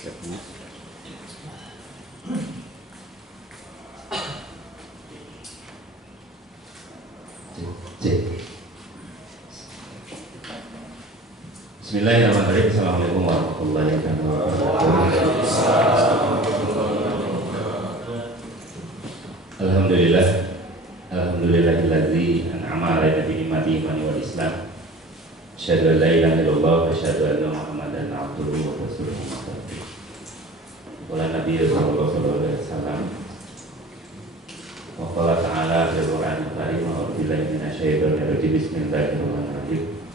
Bismillahirrahmanirrahim. Assalamualaikum warahmatullahi wabarakatuh. Alhamdulillah, alhamdulillahilladzi an'ama 'alaina bi ni'mati imani wal islam. Asyhadu an la ilaha illallah wa asyhadu anna Muhammadan 'abduhu wa rasuluhu. Qala Nabi sallallahu alaihi wasallam wa qala ta'ala fil Qur'anil Karim wa billahi minasyaitonir rajim. Bismillahirrahmanirrahim.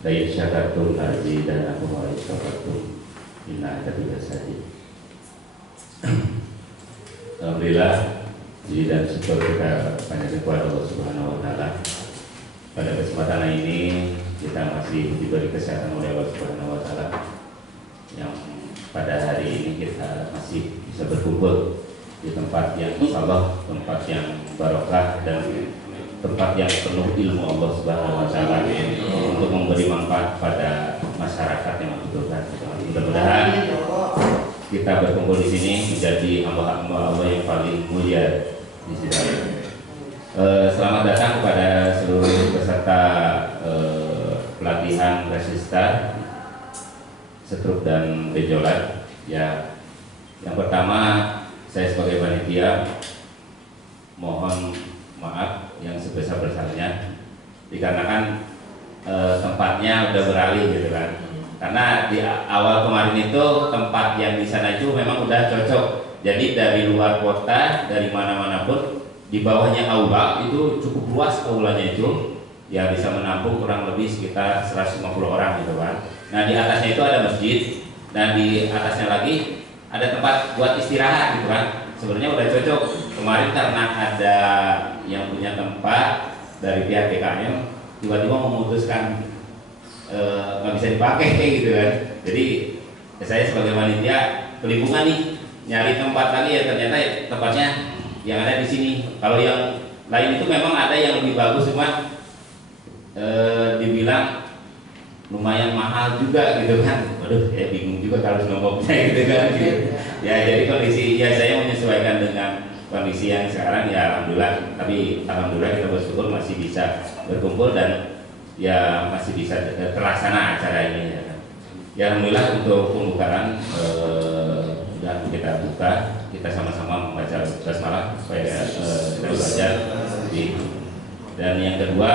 La in syakartum la azidannakum wa la in kafartum inna adzabi lasyadid. Alhamdulillah, puji dan syukur kita panjatkan kepada Allah Subhanahu wa taala. Pada kesempatan ini kita masih diberi kesehatan oleh Allah Subhanahu wa taala, yang pada hari ini kita masih bisa berkumpul di tempat yang insyaallah tempat yang barokah dan tempat yang penuh ilmu Allah Subhanahu wa taala untuk memberi manfaat pada masyarakat yang membutuhkan. Mudah-mudahan kita berkumpul di sini menjadi hamba-hamba Allah yang paling mulia di sini. Selamat datang kepada seluruh peserta pelatihan resistar, setruk dan bejolan. Ya, yang pertama saya sebagai panitia mohon maaf yang sebesar-besarnya dikarenakan tempatnya udah beralih gitu kan. Karena di awal kemarin itu tempat yang di sana itu memang udah cocok. Jadi dari luar kota, dari mana-mana pun di bawahnya aula itu cukup luas, aulanya itu ya bisa menampung kurang lebih sekitar 150 orang gitu kan. Nah di atasnya itu ada masjid dan di atasnya lagi ada tempat buat istirahat gitu kan. Sebenarnya udah cocok. Kemarin karena ada yang punya tempat dari pihak DKM tiba-tiba memutuskan nggak bisa dipakai gitu kan. Jadi saya sebagai panitia kelimpungan nih nyari tempat lagi, ya ternyata tempatnya yang ada di sini. Kalau yang lain itu memang ada yang lebih bagus, cuma dibilang lumayan mahal juga gitu kan. Waduh, ya bingung juga kalau ngomongnya gitu kan. Ya jadi kondisi ya saya menyesuaikan dengan kondisi yang sekarang ya alhamdulillah. Tapi alhamdulillah kita bersyukur masih bisa berkumpul dan ya masih bisa terlaksana acara ini ya. Ya alhamdulillah untuk pembukaan sudah kita buka, kita sama-sama membaca basmalah supaya kita belajar. Dan yang kedua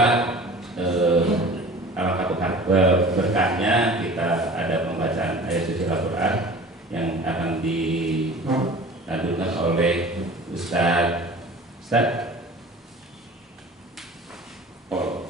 alangkah berkahnya kita ada pembacaan ayat suci Al-Quran yang akan dilanjutkan oleh Ustaz Oh.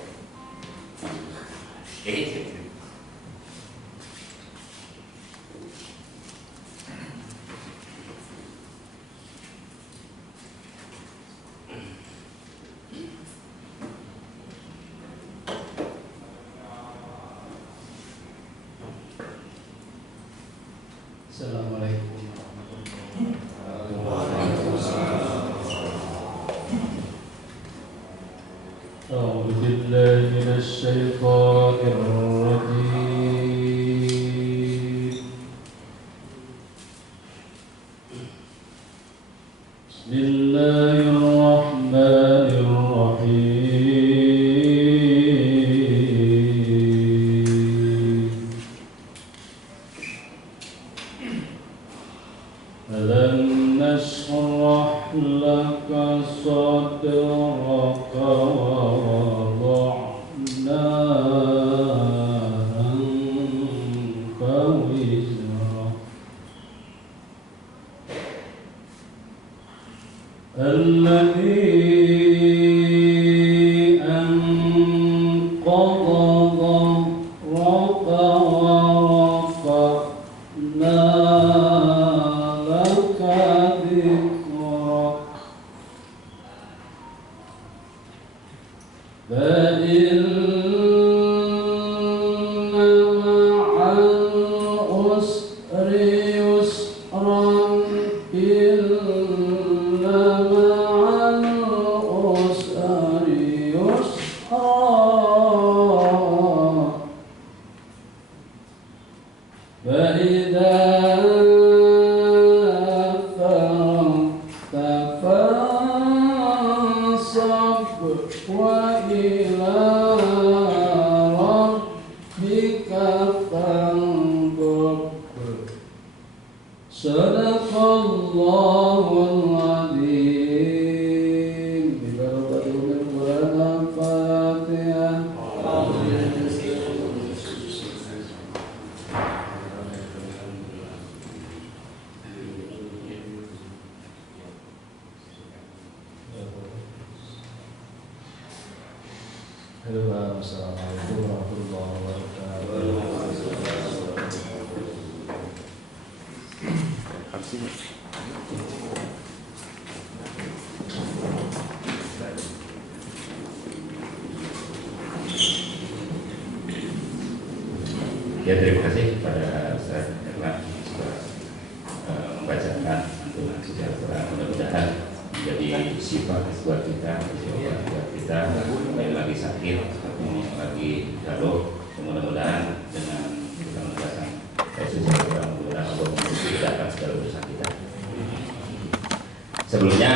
Assalamualaikum. أعوذ بالله من الشيطان الرجيم. بسم الله الرحمن الرحيم. ألم نشرح لك صدرك ووضعنا عنك وزرك الذي أنقض ظهرك ورفعنا لك ذكرك فإن مع العسر يسرا إن مع العسر يسرا فإذا Sadaqallahul Adzim. Bibarakatuh Quran Al-Fatihah. Assalamualaikum warahmatullahi wabarakatuh. Ya, terima kasih kepada Ustaz Erlan sudah membacakan untuk sejahtera, mudah-mudahan menjadi sifat buat kita, buat kita yang lagi sakit, yang lagi galau, mudah-mudahan dengan kita membacakan sejahtera, mudah-mudahan Allah memudahkan segala urusan kita. Sebelumnya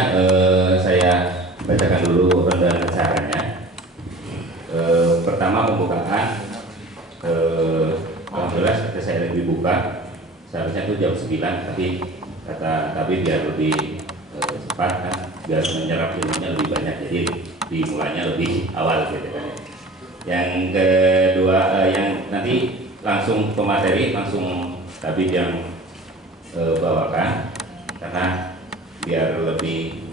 saya bacakan dulu rundown acaranya. Pertama pembukaan. Alhamdulillah saya lebih buka, seharusnya itu jam 9, tapi kata biar lebih cepat kan, biar menyerap ilmunya lebih banyak, jadi dimulainya lebih awal gitu kan. Yang kedua, yang nanti langsung ke materi, langsung Tabib yang bawakan, karena biar lebih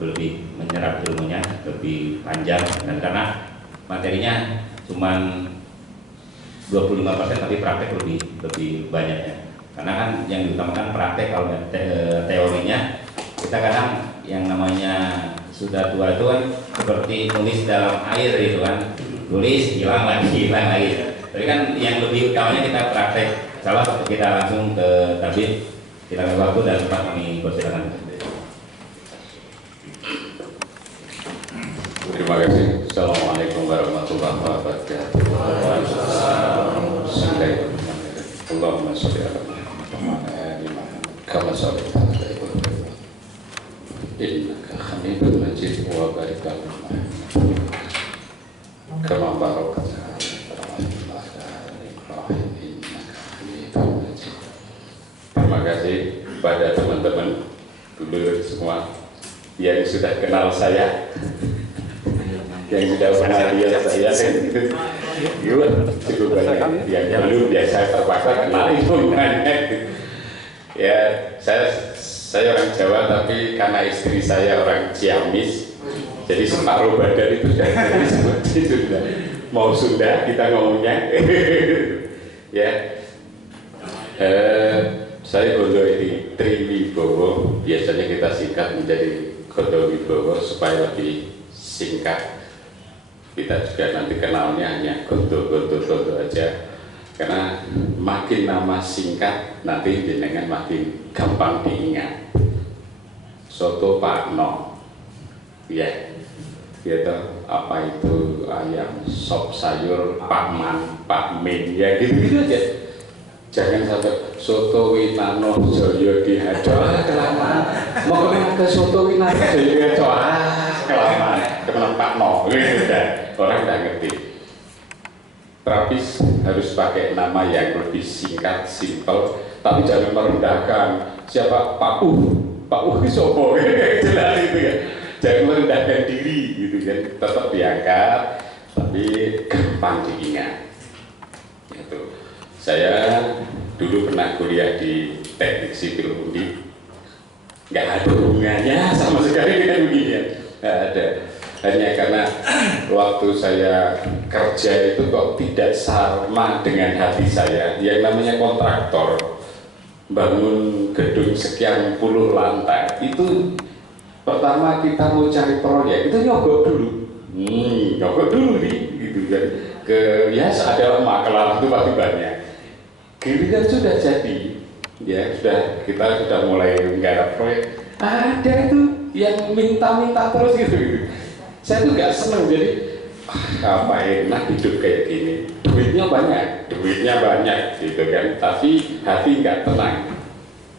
lebih menyerap ilmunya lebih panjang, dan karena materinya cuman 25% tapi praktek lebih banyak ya. Karena kan yang diutamakan praktek, kalau teorinya kita kadang yang namanya sudah tua itu kan seperti nulis dalam air gitu kan, tulis hilang lagi. Tapi kan yang lebih utamanya kita praktek. Salah kita langsung ke Tabib, kita kasih waktu dan tempat, kami persilakan. Terima kasih. Assalamualaikum warahmatullahi wabarakatuh. Allahumma sholli ala Muhammad kama shallaita ala Ibrahim innaka Hamidum Majid wa barik ala Muhammad kama barakta ala Ibrahim innaka Hamidum Majid. Terima kasih kepada teman-teman dulur semua yang sudah kenal saya, yang sudah pernah lihat saya cukup banyak, yang belum biasa terpaksa kenal itu banyak. Ya, saya orang Jawa, tapi karena istri saya orang Ciamis, jadi separuh badan itu sudah seperti itu, mau Sunda kita ngomongnya. Ya, saya Gondo ini Triwibowo, biasanya kita singkat menjadi Gondo Wibowo supaya lebih singkat. Kita juga nanti kenalnya hanya Gondo aja, karena makin nama singkat nanti jenengan makin gampang diingat. Soto Pak No, ya, gitu. Apa itu ayam sop sayur Pak Man, Pak Min, ya gitu aja. Jangan sampai soto Winano Joyo Dihado, kelamaan. Mau ke soto Winano Joyo Dihado, kelamaan. Teman Pak No, gitu kan. Orang tidak ngerti. Terapis harus pakai nama yang lebih singkat, simpel, tapi jangan merendahkan. Siapa Pak itu sopo, jelas itu ya. Jangan merendahkan diri, gitu kan. Tetap diangkat, tapi gampang diingat. Itu. Saya dulu pernah kuliah di Teknik Sipil Undi. Nggak ada hubungannya sama sekali dengan beginian, nggak ada. Hanya karena waktu saya kerja itu kok tidak sama dengan hati saya. Yang namanya kontraktor bangun gedung sekian puluh lantai, itu pertama kita mau cari proyek itu nyogok dulu, nih, gitu kan. Ya ada makelar itu pasti banyak. Giliran sudah jadi, ya kita sudah mulai menggarap proyek. Ada itu yang minta terus gitu. Saya tuh nggak seneng, jadi apa enak hidup kayak gini, duitnya banyak gitu kan, tapi hati nggak tenang.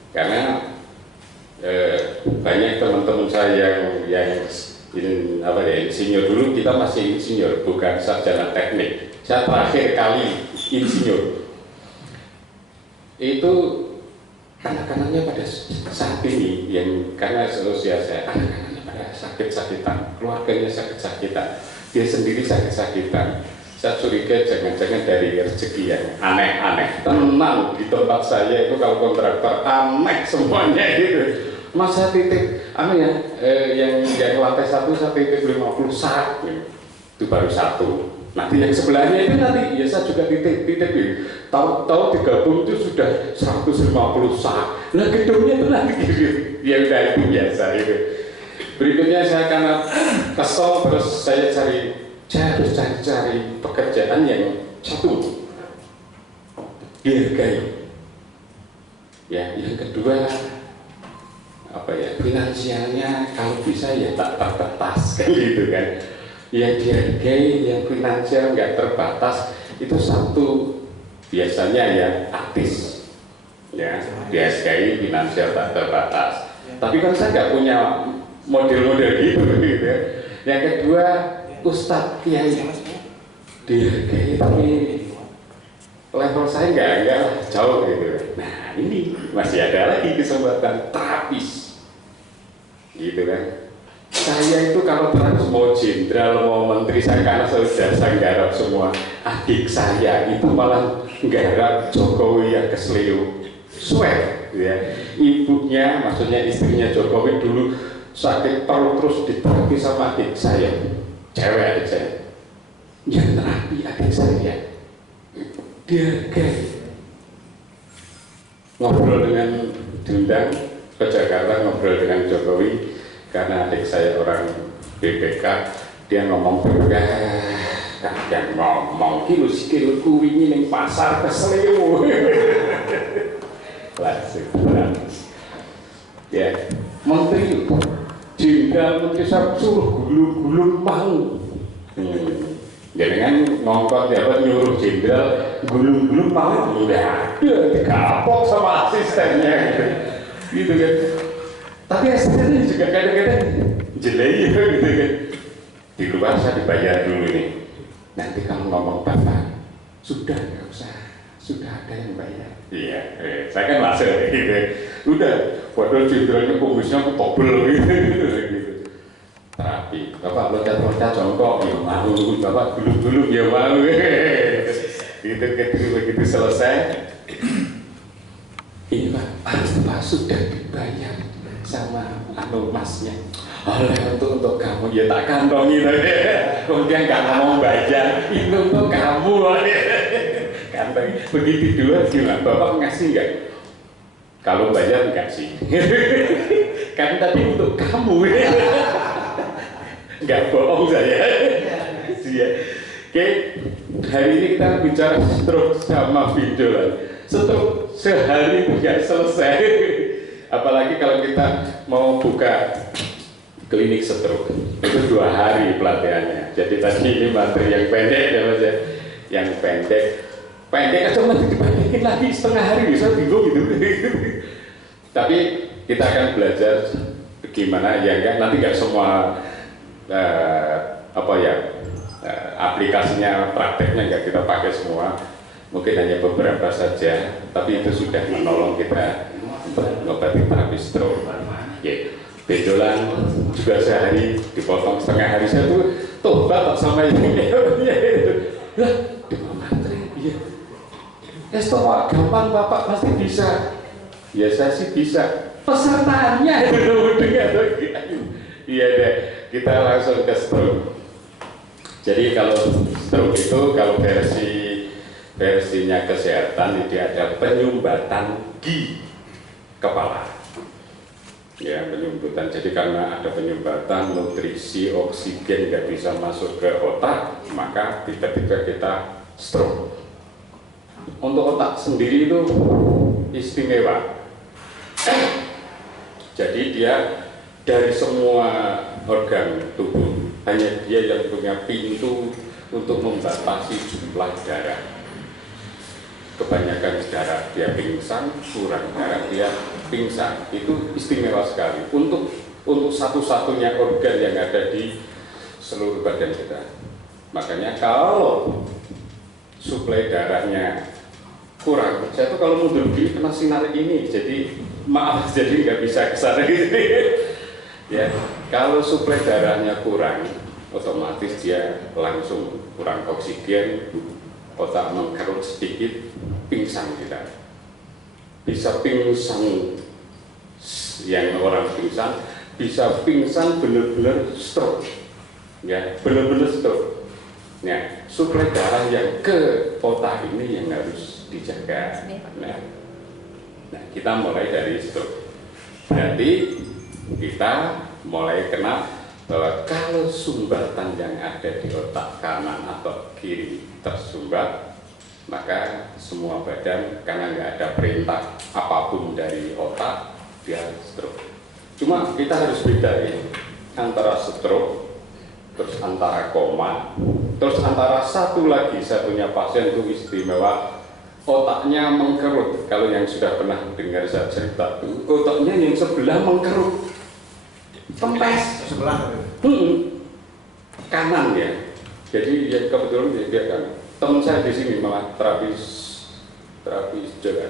Karena banyak teman-teman saya yang insinyur, dulu kita masih insinyur, bukan sarjana teknik. Saya terakhir kali insinyur itu anak-anaknya pada saat ini yang karena seusia saya, anak-anaknya pada sakit-sakitan, keluarganya sakit-sakitan, dia sendiri sakit-sakitan. Saya curiga jangan-jangan dari rezeki yang aneh-aneh. Tenang, di tempat saya itu kalau kontraktor aneh semuanya itu. Masa titip yang lantai 1 saya titip 50 sak itu baru satu. Nanti yang sebelahnya itu nanti ya saya juga titip tahu digabung itu sudah 150 sak. Nah gedungnya itu nanti ya udah itu biasa itu. Berikutnya saya karena kesel terus saya harus cari pekerjaan yang satu dihargai. Ya, yang kedua finansialnya kalau bisa ya tak terbatas kan gitu kan. Yang dihargai, yang finansial nggak terbatas itu satu biasanya ya artis. Ya, dihargai finansial tak terbatas. Tapi kan saya nggak punya model-model gitu ya. Yang kedua Ustadz Kiai dihargai tapi level saya enggak jauh gitu. Nah ini masih ada lagi kesempatan terapis gitu kan. Saya itu kalau terus mau jenderal mau menteri saya karena saya garap semua. Adik saya itu malah garap Jokowi yang kesleo swag ya. Ibunya maksudnya istrinya Jokowi dulu sakit perut terus diterapi sama adik saya, cewek adik saya yang terapi adik saya dihargai. Ngobrol dengan diundang ke Jakarta ngobrol dengan Jokowi karena adik saya orang BPK, dia ngomong yang ngomong kilo kuwi ning pasar kesleo klasik ya. Menteri jenderal menteri saya suruh gulung-gulung mau jadi kan ngongkot ya nyuruh jenderal gulung-gulung mau udah ada dikapok sama asistennya gitu kan. Tapi asistennya juga kadang-kadang jelek gitu kan. Di luar saya dibayar dulu nih, nanti kalau ngomong bapak sudah nggak usah, sudah ada yang bayar. Iya, saya kan masuk gitu. Udah, padahal jenderalnya kumisnya ketobel gitu. Terapi, bapak loncat-loncat jongkok, ya malu, bapak dulu ya malu. Gitu begitu selesai. Ini pak sudah dibayar sama masnya. Oleh untuk kamu ya tak kantongi tadi. Kemudian nggak ngomong bayar, itu untuk kamu. Kantong begitu dua gimana bapak ngasih nggak? Kalau bayar ngasih kan tadi untuk kamu nggak bohong saya ya. Oke, hari ini kita bicara stroke sama video. Stroke sehari itu nggak selesai, apalagi kalau kita mau buka klinik stroke itu 2 hari pelatihannya. Jadi tadi ini materi yang pendek ya mas ya, yang pendek aja masih dibanyakin lagi setengah hari, saya bingung gitu. Tapi kita akan belajar gimana ya enggak, nanti nggak semua aplikasinya prakteknya nggak kita pakai semua, mungkin hanya beberapa saja, tapi itu sudah menolong kita untuk mengobati terapi stroke. Benjolan juga sehari dipotong setengah hari, saya tuh tobat sama ini lah dengan materi iya. Setelah gampang bapak pasti bisa. Ya saya sih bisa. Pesertanya itu dengan iya deh. Kita langsung ke stroke. Jadi kalau stroke itu kalau versinya kesehatan itu ada penyumbatan di kepala. Ya penyumbatan. Jadi karena ada penyumbatan nutrisi oksigen nggak bisa masuk ke otak, maka tiba-tiba kita stroke. Untuk otak sendiri itu istimewa. Jadi dia dari semua organ tubuh hanya dia yang punya pintu untuk membatasi jumlah darah. Kebanyakan darah dia pingsan, kurang darah dia pingsan. Itu istimewa sekali untuk satu-satunya organ yang ada di seluruh badan kita. Makanya kalau suplai darahnya kurang. Saya tuh kalau mundur begini kena sinar ini, jadi maaf, jadi nggak bisa kesana gitu. Ya, kalau suplai darahnya kurang, otomatis dia langsung kurang oksigen, otak mengkerut sedikit, pingsan kita. Bisa pingsan, yang orang pingsan, bisa pingsan benar-benar stroke, ya, benar-benar stroke. Nah, suplai darah yang ke otak ini yang harus dijaga. Nah, kita mulai dari stroke. Berarti kita mulai kena bahwa kalau sumbatan yang ada di otak kanan atau kiri tersumbat, maka semua badan karena nggak ada perintah apapun dari otak, dia stroke. Cuma kita harus bedain antara stroke, terus antara koma, terus antara satu lagi, saya punya pasien itu istimewa, otaknya mengkerut. Kalau yang sudah pernah dengar saya cerita itu, otaknya yang sebelah mengkerut, kempes Sebelah. kanan ya. Jadi ya kebetulan dia kanan. Teman saya di sini malah terapis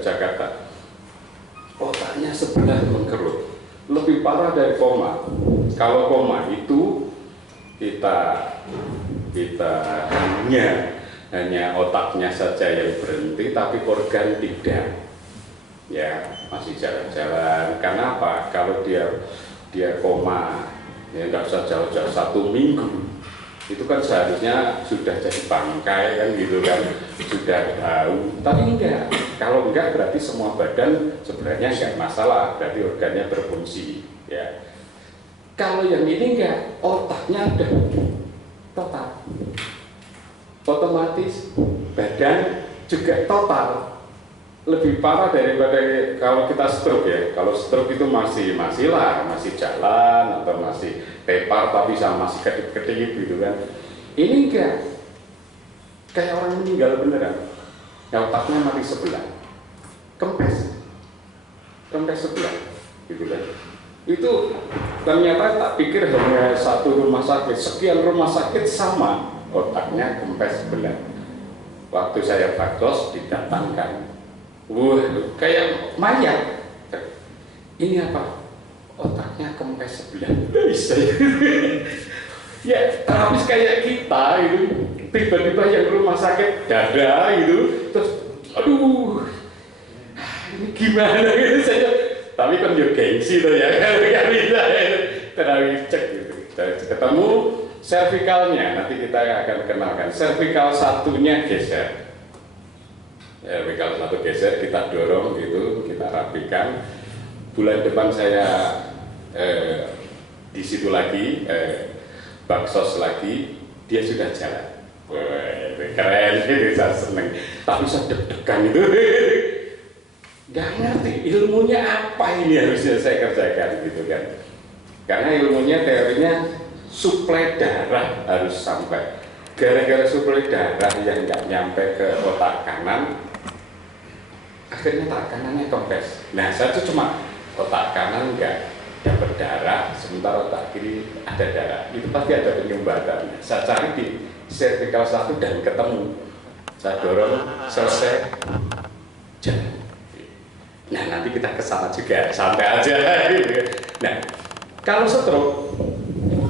Jakarta, otaknya sebelah mengkerut, lebih parah dari koma. Kalau koma itu kita hanya otaknya saja yang berhenti, tapi organ tidak, ya masih jalan-jalan. Karena apa? Kalau dia koma, ya nggak usah jauh-jauh 1 minggu, itu kan seharusnya sudah jadi bangkai kan gitu kan, sudah tahu. Tapi enggak, kalau enggak berarti semua badan sebenarnya enggak masalah, berarti organnya berfungsi, ya. Kalau yang ini enggak, otaknya udah total, otomatis badan juga total. Lebih parah daripada kalau kita stroke ya. Kalau stroke itu masih jalan atau masih tepar tapi sama masih kedip-kedip gitu kan. Ini enggak, kayak orang meninggal beneran. Ya, otaknya mati sebelah, kempes sebelah gitu kan. Itu ternyata tak pikir hanya satu rumah sakit, sekian rumah sakit sama otaknya kempes sebelah. Waktu saya baktos didatangkan, wah, kayak mayat. Ini apa? Otaknya kempes sebelah. Bisa. Ya, terapis kayak kita itu, tiba-tiba yang rumah sakit dada itu, terus, aduh, ini gimana gitu saya. Tapi kan juga gengsi tuh ya, nggak bisa. Terawih cek gitu. Ketemu cervicalnya, nanti kita akan kenalkan. Cervical satunya geser. Cervical satu geser, kita dorong gitu, kita rapikan. Bulan depan saya di situ lagi, baksos lagi, dia sudah jalan. Wah, keren, saya seneng. Tapi saya deg-degan itu, nggak ngerti ilmunya apa ini harusnya saya kerjakan gitu kan. Karena ilmunya teorinya suplai darah harus sampai. Gara-gara suplai darah yang nggak nyampe ke otak kanan, akhirnya otak kanannya kempes. Nah, saya tuh cuma otak kanan nggak dapat darah, sementara otak kiri ada darah. Itu pasti ada penyumbatan. Saya cari di cervical 1 dan ketemu. Saya dorong, selesai, jalan. Nah, nanti kita ke sana juga, santai aja. Nah, kalau stroke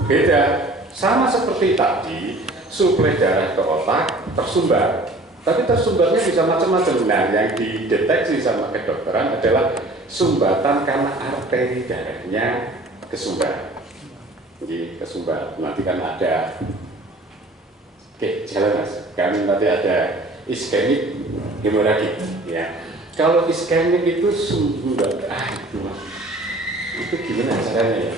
beda, sama seperti tadi, suplai darah ke otak tersumbat. Tapi tersumbatnya bisa macam-macam. Nah, yang dideteksi sama kedokteran adalah sumbatan karena arteri darahnya kesumbat. Jadi kesumbat. Nanti kan ada, oke, jalan mas. Kan nanti ada iskemik hemoragik, ya. Kalau iskemik itu sumbat, itu mas. Itu gimana caranya ya?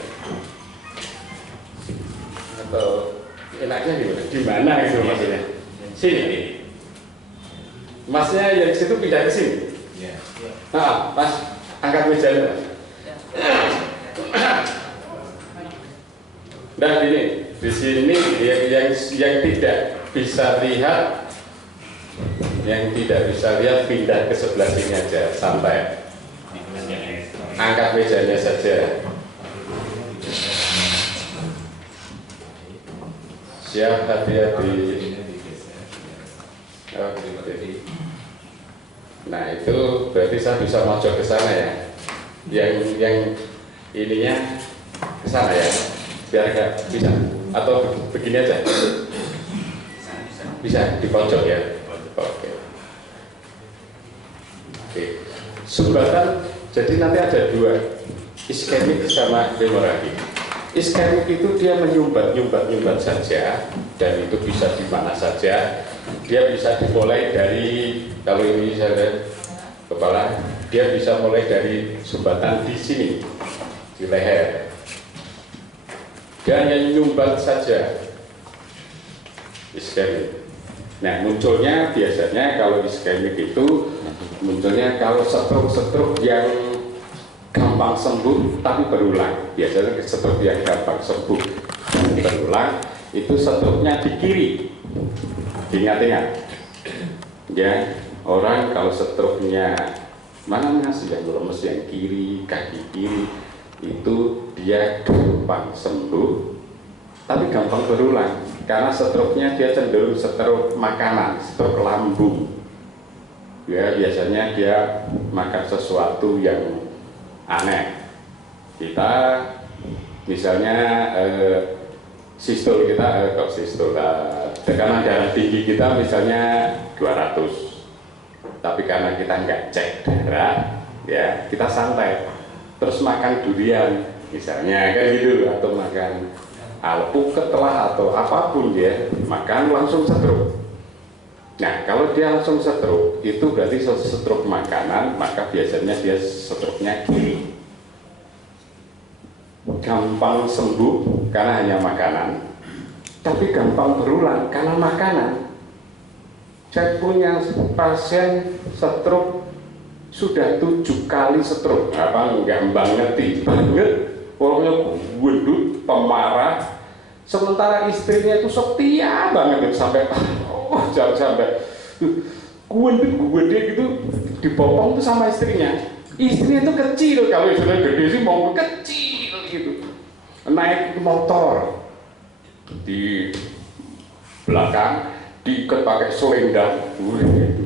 Atau enaknya gimana? Di mana itu maksudnya? Sini. Masnya yang situ pindah ke sini. Nah, mas, angkat mejanya mas. Nah ini di sini yang tidak bisa lihat, pindah ke sebelah sini aja, sampai angkat mejanya saja. Siap, hati-hati. Nah itu berarti saya bisa mojok ke sana ya. Yang ininya ke sana ya, biar agak bisa. Atau begini aja. Bisa di pojok ya. Oke. Oke. Sumbatan jadi nanti ada dua, iskemik sama hemoragik. Iskemik itu dia menyumbat saja, dan itu bisa di mana saja. Dia bisa dimulai dari, kalau ini saya kepala, dia bisa mulai dari sumbatan di sini, di leher. Dan yang nyumbat saja, iskemik. Nah munculnya biasanya kalau iskemik itu munculnya kalau stroke yang gampang sembuh tapi berulang. Biasanya stroke yang gampang sembuh dan berulang itu stroke-nya di kiri. Ingat-ingat ya, orang kalau stroke-nya mana yang lemes, yang kiri, kaki kiri, itu dia gampang sembuh tapi gampang berulang karena stroke-nya dia cenderung stroke makanan, stroke lambung ya. Biasanya dia makan sesuatu yang aneh. Kita misalnya sistol kita, tekanan darah tinggi kita misalnya 200, tapi karena kita nggak cek darah ya, kita santai terus makan durian misalnya kan gitu, atau makan alpukat lah atau apapun dia makan langsung stroke. Nah kalau dia langsung stroke itu berarti stroke makanan, maka biasanya dia stroke-nya kiri. Gampang sembuh karena hanya makanan, tapi gampang berulang karena makanan. Saya punya pasien stroke sudah 7 kali stroke, apa nggak ngerti banget, orangnya gendut, pemarah, sementara istrinya itu setia banget sampai sampai gue gitu dipopong tuh sama istrinya. Istrinya itu kecil, kalau istrinya gede sih mau kecil gitu, naik motor di belakang diikat pakai selendang gitu.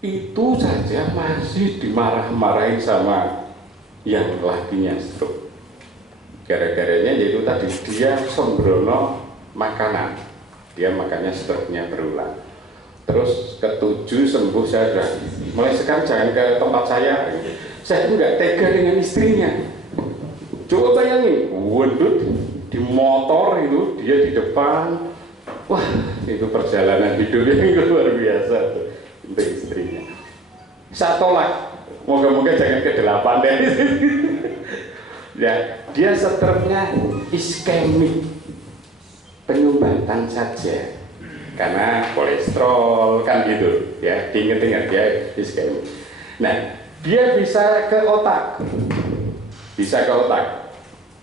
Itu saja masih dimarah-marahin sama yang lakinya stroke. Gara-garanya yaitu tadi dia sembrono makanan, dia makannya stroke-nya berulang. Terus ketujuh sembuh, saya sudah mulai sekarang jangan ke tempat saya itu nggak tega dengan istrinya. Coba bayangin, gendut di motor itu, dia di depan, wah itu perjalanan hidupnya yang luar biasa tuh untuk istrinya. Saya tolak, moga-moga jangan ke-8 deh. Ya, dia stroke-nya iskemik, penyumbatan saja karena kolesterol kan gitu ya, ingat-ingat dia iskemik. Nah dia bisa ke otak,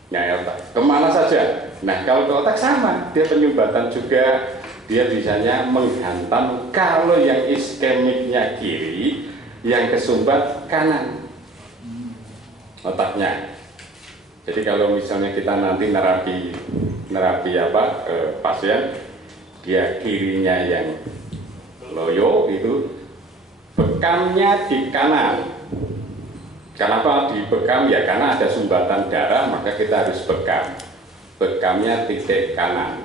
nah otak kemana saja. Nah kalau ke otak sama, dia penyumbatan juga, dia bisanya menghantam. Kalau yang iskemiknya kiri, yang kesumbat kanan otaknya. Jadi kalau misalnya kita nanti nerapi pasien, dia kirinya yang loyo itu, bekamnya di kanan. Kenapa dibekam? Ya karena ada sumbatan darah, maka kita harus bekam. Bekamnya titik kanan.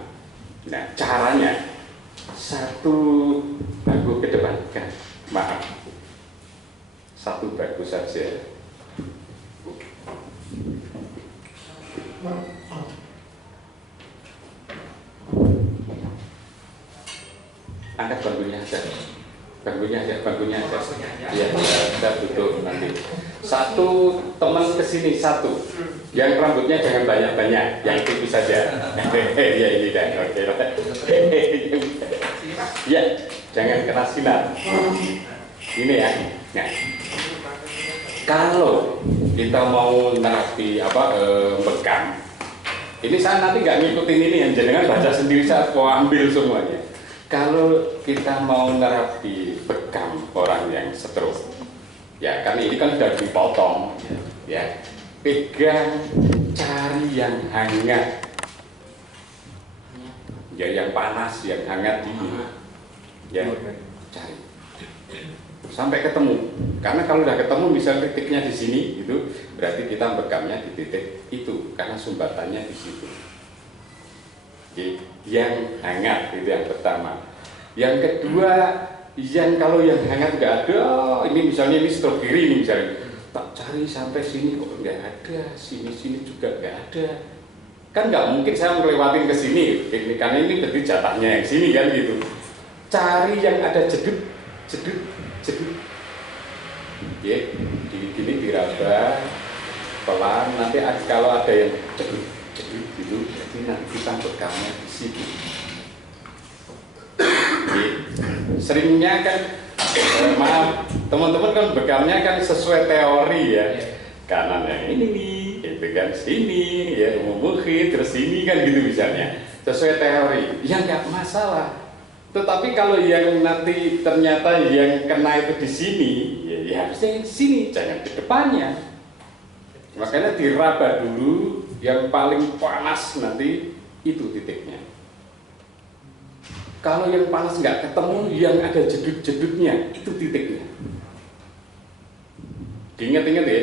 Nah caranya satu bahu ke depan, maaf, satu bahu saja. Angkat bangkunya aja. Ya, kita duduk nanti. Satu teman kesini, satu. Yang rambutnya jangan banyak-banyak, yang tipis saja. Ya ini dah, oke. Ya, jangan kena sinar. Ini ya. Nah, kalau kita mau nerapi bekam, ini saya nanti nggak ngikutin ini, yang jenengan baca sendiri, saya mau ambil semuanya. Kalau kita mau nerapi bekam orang yang stroke, ya kan ini kan sudah dipotong, ya pegang, cari yang hangat, ya yang panas, yang hangat ini, ya cari. sampai ketemu. Karena kalau udah ketemu misalnya titiknya di sini itu berarti kita bekamnya di titik itu karena sumbatannya di situ. Jadi, yang hangat itu yang pertama. Yang kedua, yang kalau yang hangat nggak ada, ini misalnya ini stroke kiri ini misalnya, tak cari sampai sini kok nggak ada, sini juga nggak ada. Kan nggak mungkin saya melewatin ke sini, karena ini berarti jatahnya yang sini kan gitu. Cari yang ada jedut. Ya, gini diraba pelan. Nanti kalau ada yang jedut gitu, jadi nanti kita bekamnya di situ. Ya, seringnya kan, maaf teman-teman kan bekamnya kan sesuai teori ya. Kanan yang ini nih, itu kan sini, ya mukhit terus sini kan gitu misalnya. Sesuai teori, ya nggak masalah. Tetapi kalau yang nanti ternyata yang kena itu di sini, ya harusnya yang di sini, jangan di depannya. Makanya diraba dulu yang paling panas nanti itu titiknya. Kalau yang panas nggak ketemu, yang ada jedut-jedutnya itu titiknya. Diingat-ingat ya.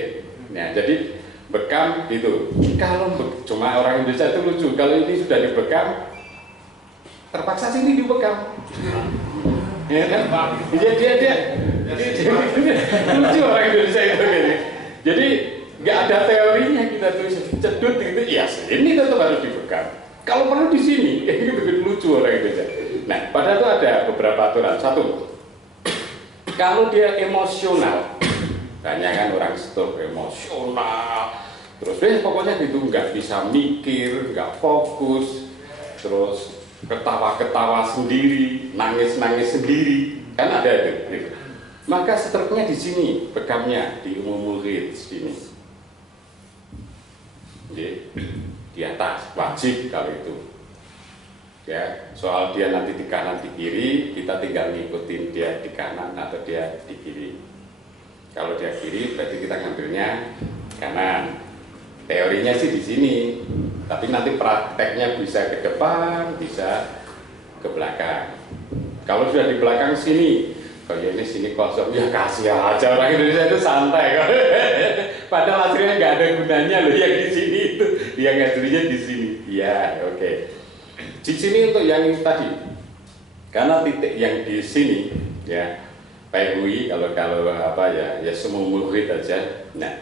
Nah, jadi bekam itu. Kalau cuma orang Indonesia itu lucu. Kalau ini sudah dibekam, terpaksa sini dibekam. Ya kan? Dia lucu orang Indonesia itu gitu. Jadi nggak ada teorinya kita tulis cedut gitu. Ya ini tetap harus dibekam. Kalau perlu di sini, gitu lucu orang Indonesia. Nah, padahal itu ada beberapa aturan. Satu, kalau dia emosional, banyak kan orang stroke emosional, terus pokoknya gitu nggak bisa mikir, nggak fokus, terus ketawa-ketawa sendiri, nangis-nangis sendiri, kan ada itu. Gitu. Maka stroke-nya di sini, bekamnya di umum murid sini, di atas wajib kalau itu. Ya, soal dia nanti di kanan di kiri, kita tinggal ngikutin dia di kanan atau dia di kiri. Kalau dia kiri, berarti kita ngambilnya kanan. Teorinya sih di sini, tapi nanti prakteknya bisa ke depan, bisa ke belakang. Kalau sudah di belakang sini, kalau ini sini kosong, ya kasih aja orang Indonesia itu santai. Padahal hasilnya nggak ada gunanya loh yang di sini itu, yang hasilnya di sini. Ya, oke. Di sini untuk yang tadi, karena titik yang di sini, ya, PWI kalau apa ya semua murid aja. Nah,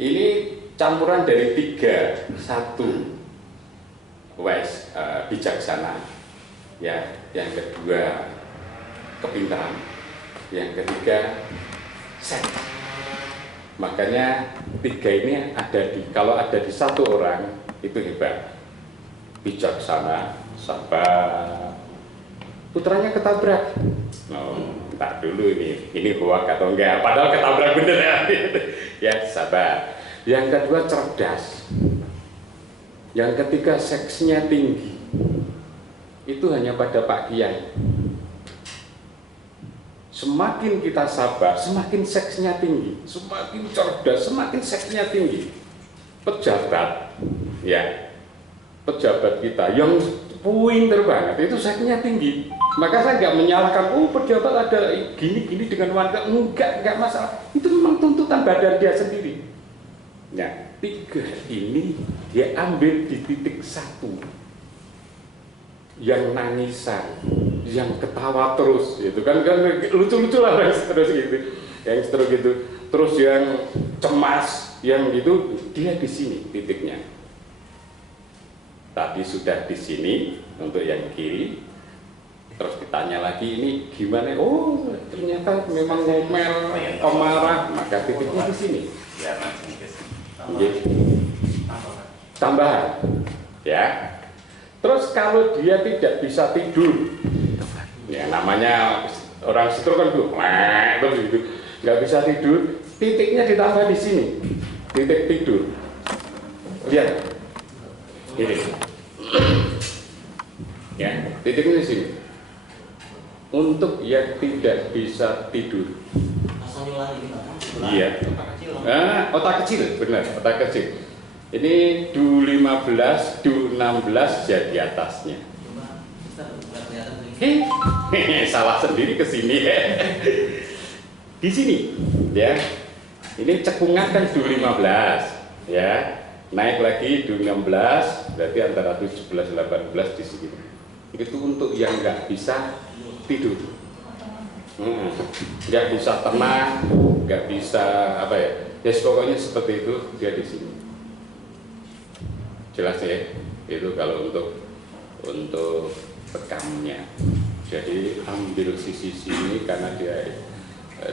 ini campuran dari 3, 1 wise bijaksana, ya, yang kedua kepintaran, yang ketiga set. Makanya 3 ini kalau ada di satu orang itu hebat, bijaksana, sabar. Putranya ketabrak. Entar dulu ini hoak atau enggak? Padahal ketabrak bener ya. Ya sabar. Yang kedua cerdas. Yang ketiga seksnya tinggi. Itu hanya pada Pak Kiai. Semakin kita sabar, semakin seksnya tinggi. Semakin cerdas, semakin seksnya tinggi. Pejabat, ya, pejabat kita yang pinter banget itu seksnya tinggi. Maka saya nggak menyalahkan, pejabat ada gini-gini dengan wanita, enggak masalah. Itu memang tuntutan badan dia sendiri. Nah, 3 ini dia ambil di titik 1, yang nangisan, yang ketawa terus, gitu kan lucu-lucu lah terus gitu, yang terus gitu, terus yang cemas, yang gitu dia di sini titiknya. Tadi sudah di sini untuk yang kiri. Terus ditanya lagi ini gimana? Oh ternyata memang ngomel, pemarah, maka titiknya di sini. Tambahan, ya. Terus kalau dia tidak bisa tidur, ya namanya orang stroke kan terus gitu, nggak bisa tidur, titiknya ditambah di sini, titik tidur. Lihat, ini, ya, titiknya di sini. Untuk yang tidak bisa tidur, iya, otak kecil, benar, otak kecil. Ini DU 15, DU 16 jadi atasnya. Salah sendiri ke sini. di sini, ya. Ini cekungan kan 15, ya. Naik lagi 16, berarti antara 17 18 di sini. Itu untuk yang nggak bisa tidur, nggak bisa tenang, nggak bisa apa ya. Ya pokoknya seperti itu dia di sini. Jelas ya, itu kalau untuk bekamnya. Jadi ambil sisi sini karena dia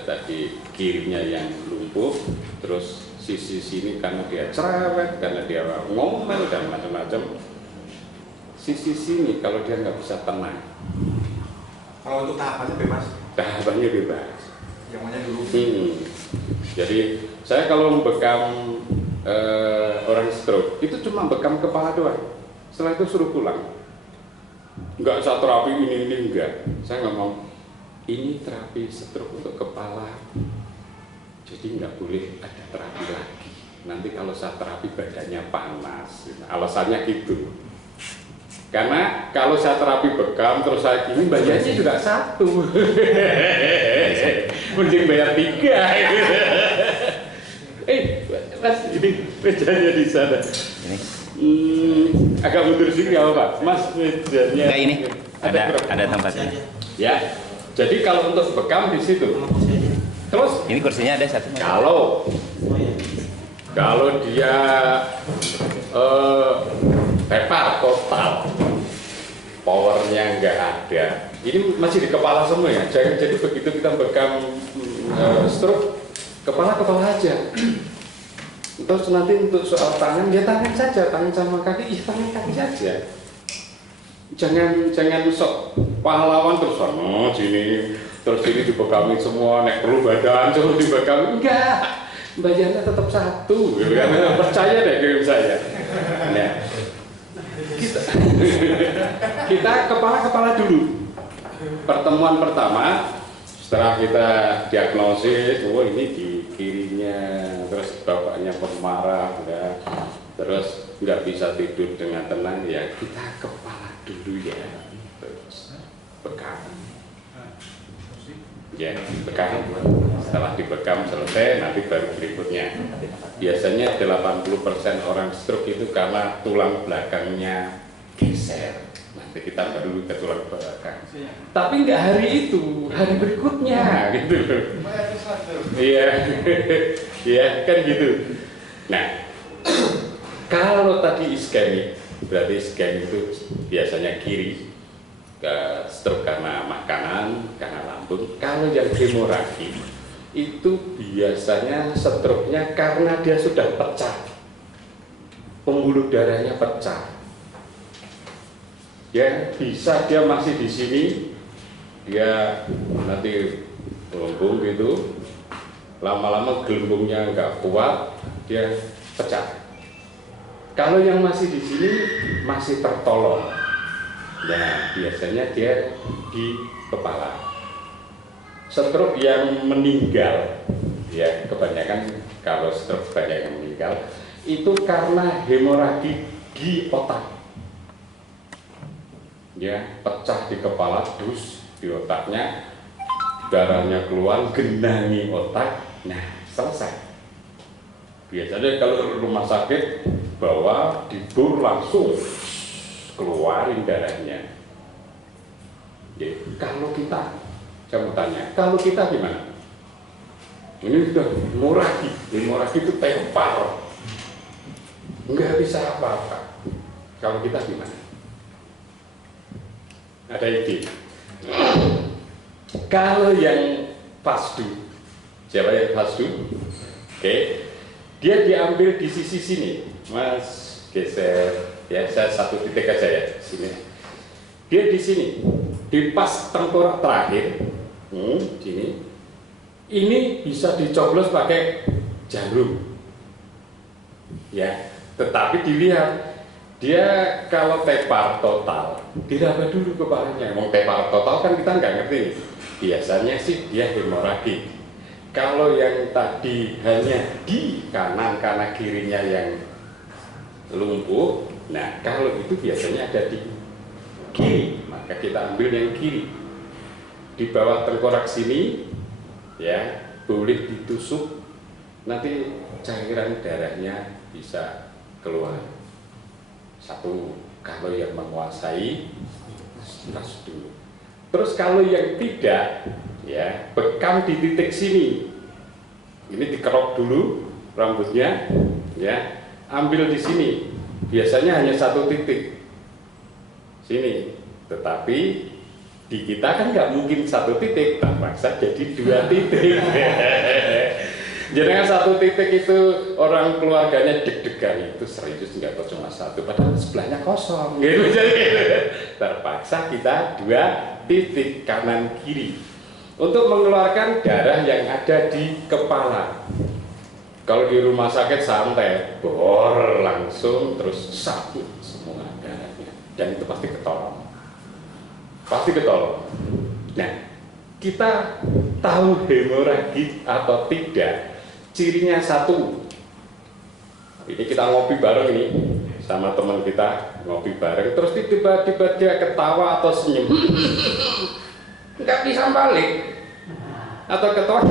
tadi kirinya yang lumpuh, terus sisi sini karena dia cerewet, karena dia ngomel dan macam-macam. Sisi sini kalau dia nggak bisa tenang. Kalau untuk tahapannya bebas? Tahapannya bebas. Yang mana dulu? Jadi saya kalau membekam orang stroke itu cuma bekam kepala doang. Setelah itu suruh pulang. Enggak usah terapi ini enggak. Saya nggak mau. Ini terapi stroke untuk kepala. Jadi nggak boleh ada terapi lagi. Nanti kalau saya terapi badannya panas. Alasannya gitu. Karena kalau saya terapi bekam terus saya gini bayarnya juga satu. Mending bayar 3. Mas ini mejanya di sana. Ini. Agak mundur sini apa Pak? Mas mejanya. Enggak ini. Ada tempatnya. Ya. Jadi kalau untuk bekam di situ. Terus Ini kursinya ada satu. kalau dia tepar total, powernya nggak ada. Ini masih di kepala semua ya. Jadi begitu kita bekam stroke, kepala aja. Terus nanti untuk soal tangan, ya tangan saja, tangan sama kaki, ya tangan kaki saja. Jangan sok pahlawan terus sini, terus ini dibekami semua, nek perlu badan terus dibekami, enggak. Badannya tetap satu, percaya deh kirim saya. Nah, kita kepala dulu. Pertemuan pertama, setelah kita diagnosis, oh ini di kirinya, terus bapaknya pemarah, ya, terus nggak bisa tidur dengan tenang, ya kita kepala dulu ya, terus bekam. Ya, bekam. Setelah dibekam selesai, nanti baru berikutnya. Biasanya 80% orang stroke itu karena tulang belakangnya geser. Nanti kita baru ke tulang belakang. Tapi nggak hari itu, hari berikutnya, gitu. Iya, iya kan gitu. Nah, kalau tadi iskemik, berarti iskemik itu biasanya kiri. Stroke karena makanan, karena lambung. Kalau yang hemoragi itu biasanya stroke-nya karena dia sudah pecah, pembuluh darahnya pecah. Ya bisa dia masih di sini, dia nanti gelembung gitu, lama-lama gelembungnya nggak kuat, dia pecah. Kalau yang masih di sini masih tertolong. Nah, biasanya dia di kepala. Stroke yang meninggal, ya kebanyakan kalau stroke banyak yang meninggal, itu karena hemoragi di otak. Ya, pecah di kepala, dus di otaknya, darahnya keluar, genangi otak, nah selesai. Biasanya kalau rumah sakit bawa dibur langsung keluarin darahnya. Jadi, kalau kita, saya mau tanya, kalau kita gimana? Ini sudah hemoragi itu tempar, nggak bisa apa-apa. Kalau kita gimana? Ada ide? Kalau yang fasdu, siapa yang fasdu? Oke, dia diambil di sisi sini, Mas geser. Ya, saya satu titik aja ya, sini. Dia di sini, di pas tengkorak terakhir, sini. Ini bisa dicoblos pakai jarum. Ya, tetapi dilihat dia kalau tepar total, diraba dulu kepalanya. Mau tepar total kan kita nggak ngerti. Biasanya sih dia hemoragi. Kalau yang tadi hanya di kanan karena kirinya yang lumpuh, nah kalau itu biasanya ada di kiri, maka kita ambil yang kiri. Di bawah tengkorak sini, ya, boleh ditusuk, nanti cairan darahnya bisa keluar. Satu, kalau yang menguasai ras dulu. Terus kalau yang tidak, ya bekam di titik sini. Ini dikerok dulu rambutnya, ya ambil di sini. Biasanya hanya satu titik sini, tetapi di kita kan nggak mungkin satu titik, terpaksa jadi 2 titik. Jangan satu titik itu orang keluarganya deg-degan, itu serius nggak kok cuma satu, padahal sebelahnya kosong gitu. Jadi terpaksa kita 2 titik kanan kiri untuk mengeluarkan darah yang ada di kepala. Kalau di rumah sakit santai, bor langsung terus sabut semua darahnya, dan itu pasti ketolong, pasti ketolong. Nah, kita tahu hemoragik atau tidak, cirinya satu. Ini kita ngopi bareng ini sama teman kita, ngopi bareng, terus tiba-tiba dia ketawa atau senyum, nggak bisa balik, atau ketawa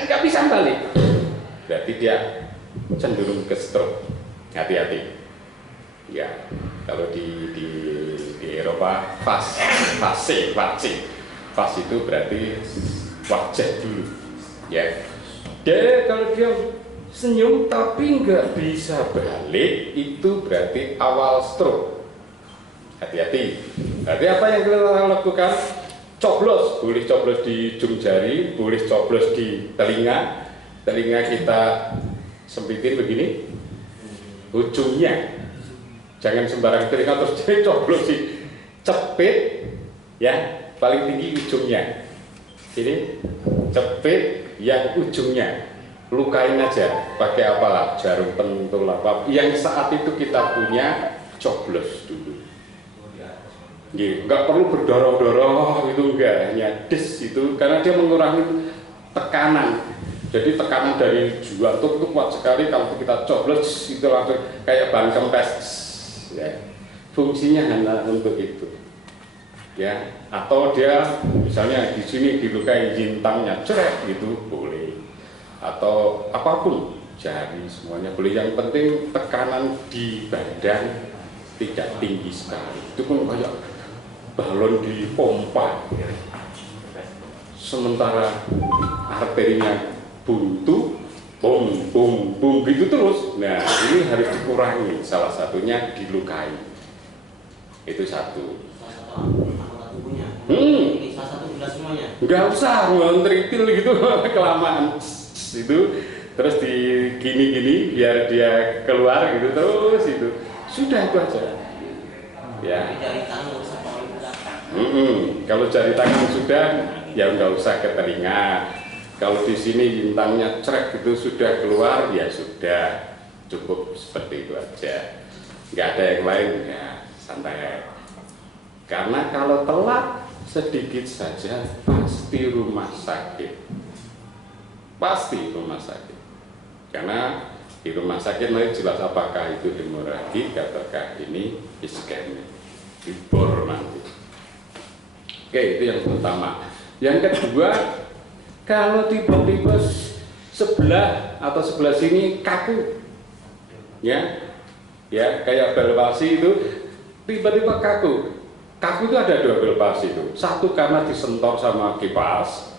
nggak bisa balik, berarti dia cenderung ke stroke. Hati-hati ya, kalau di Eropa fase itu berarti wajah dulu ya. Dia kalau dia senyum tapi nggak bisa balik, itu berarti awal stroke. Hati-hati. Berarti apa yang kita lakukan? Coblos, boleh coblos di ujung jari, boleh coblos di telinga. Telinga kita sempitin begini, ujungnya. Jangan sembarang telinga terus jadi coblos di cepit, ya paling tinggi ujungnya. Sini cepit yang ujungnya, lukain aja pakai apalah, jarum pentul apa yang saat itu kita punya, coblos dulu. Nggak perlu berdorong-dorong itu, enggak, hanya des itu, karena dia mengurangi tekanan. Jadi tekanan dari jantung itu kuat sekali, kalau kita coblos itu langsung kayak ban kempes ya. Fungsinya hanya untuk itu ya. Atau dia misalnya di sini dilukai jintangnya, cerek gitu boleh, atau apapun, jari semuanya boleh. Yang penting tekanan di badan tidak tinggi sekali. Itu pun kayak balon dipompa, sementara arterinya buntu, bum bum bum gitu terus. Nah ini harus dikurangi, salah satunya dilukai. Itu satu. Ini salah satu gelas semuanya. Nggak usah ngontritil gitu kelamaan itu, terus di gini-gini biar dia keluar gitu terus, itu sudah, itu aja ya. Jari tangan nggak usah pakai belakang. Kalau jari tangan sudah, ya nggak usah ke telinga. Kalau di sini jintangnya cerek gitu sudah keluar, ya sudah, cukup seperti itu aja. Nggak ada yang lain ya, santai. Karena kalau telat sedikit saja pasti rumah sakit, pasti rumah sakit. Karena di rumah sakit nanti jelas apakah itu hemoragik ataukah ini iskemik, dibor nanti. Oke, itu yang pertama. Yang kedua, kalau tiba-tiba sebelah atau sebelah sini kaku, ya kayak bel palsi itu tiba-tiba kaku. Kaku itu ada 2 bel palsi itu. Satu karena disentor sama kipas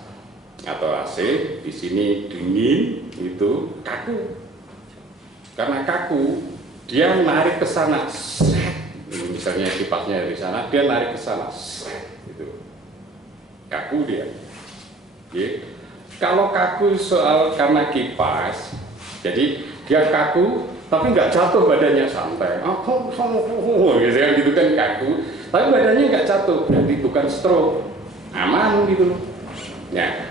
atau AC, di sini dingin, itu kaku. Karena kaku, dia narik ke sana, misalnya kipasnya dari sana, dia narik ke sana, gitu. Kaku dia. Oke. Kalau kaku soal karena kipas, jadi dia kaku, tapi nggak jatuh badannya, santai. Gitu kan kaku, tapi badannya nggak jatuh, berarti bukan stroke, aman gitu. Nah,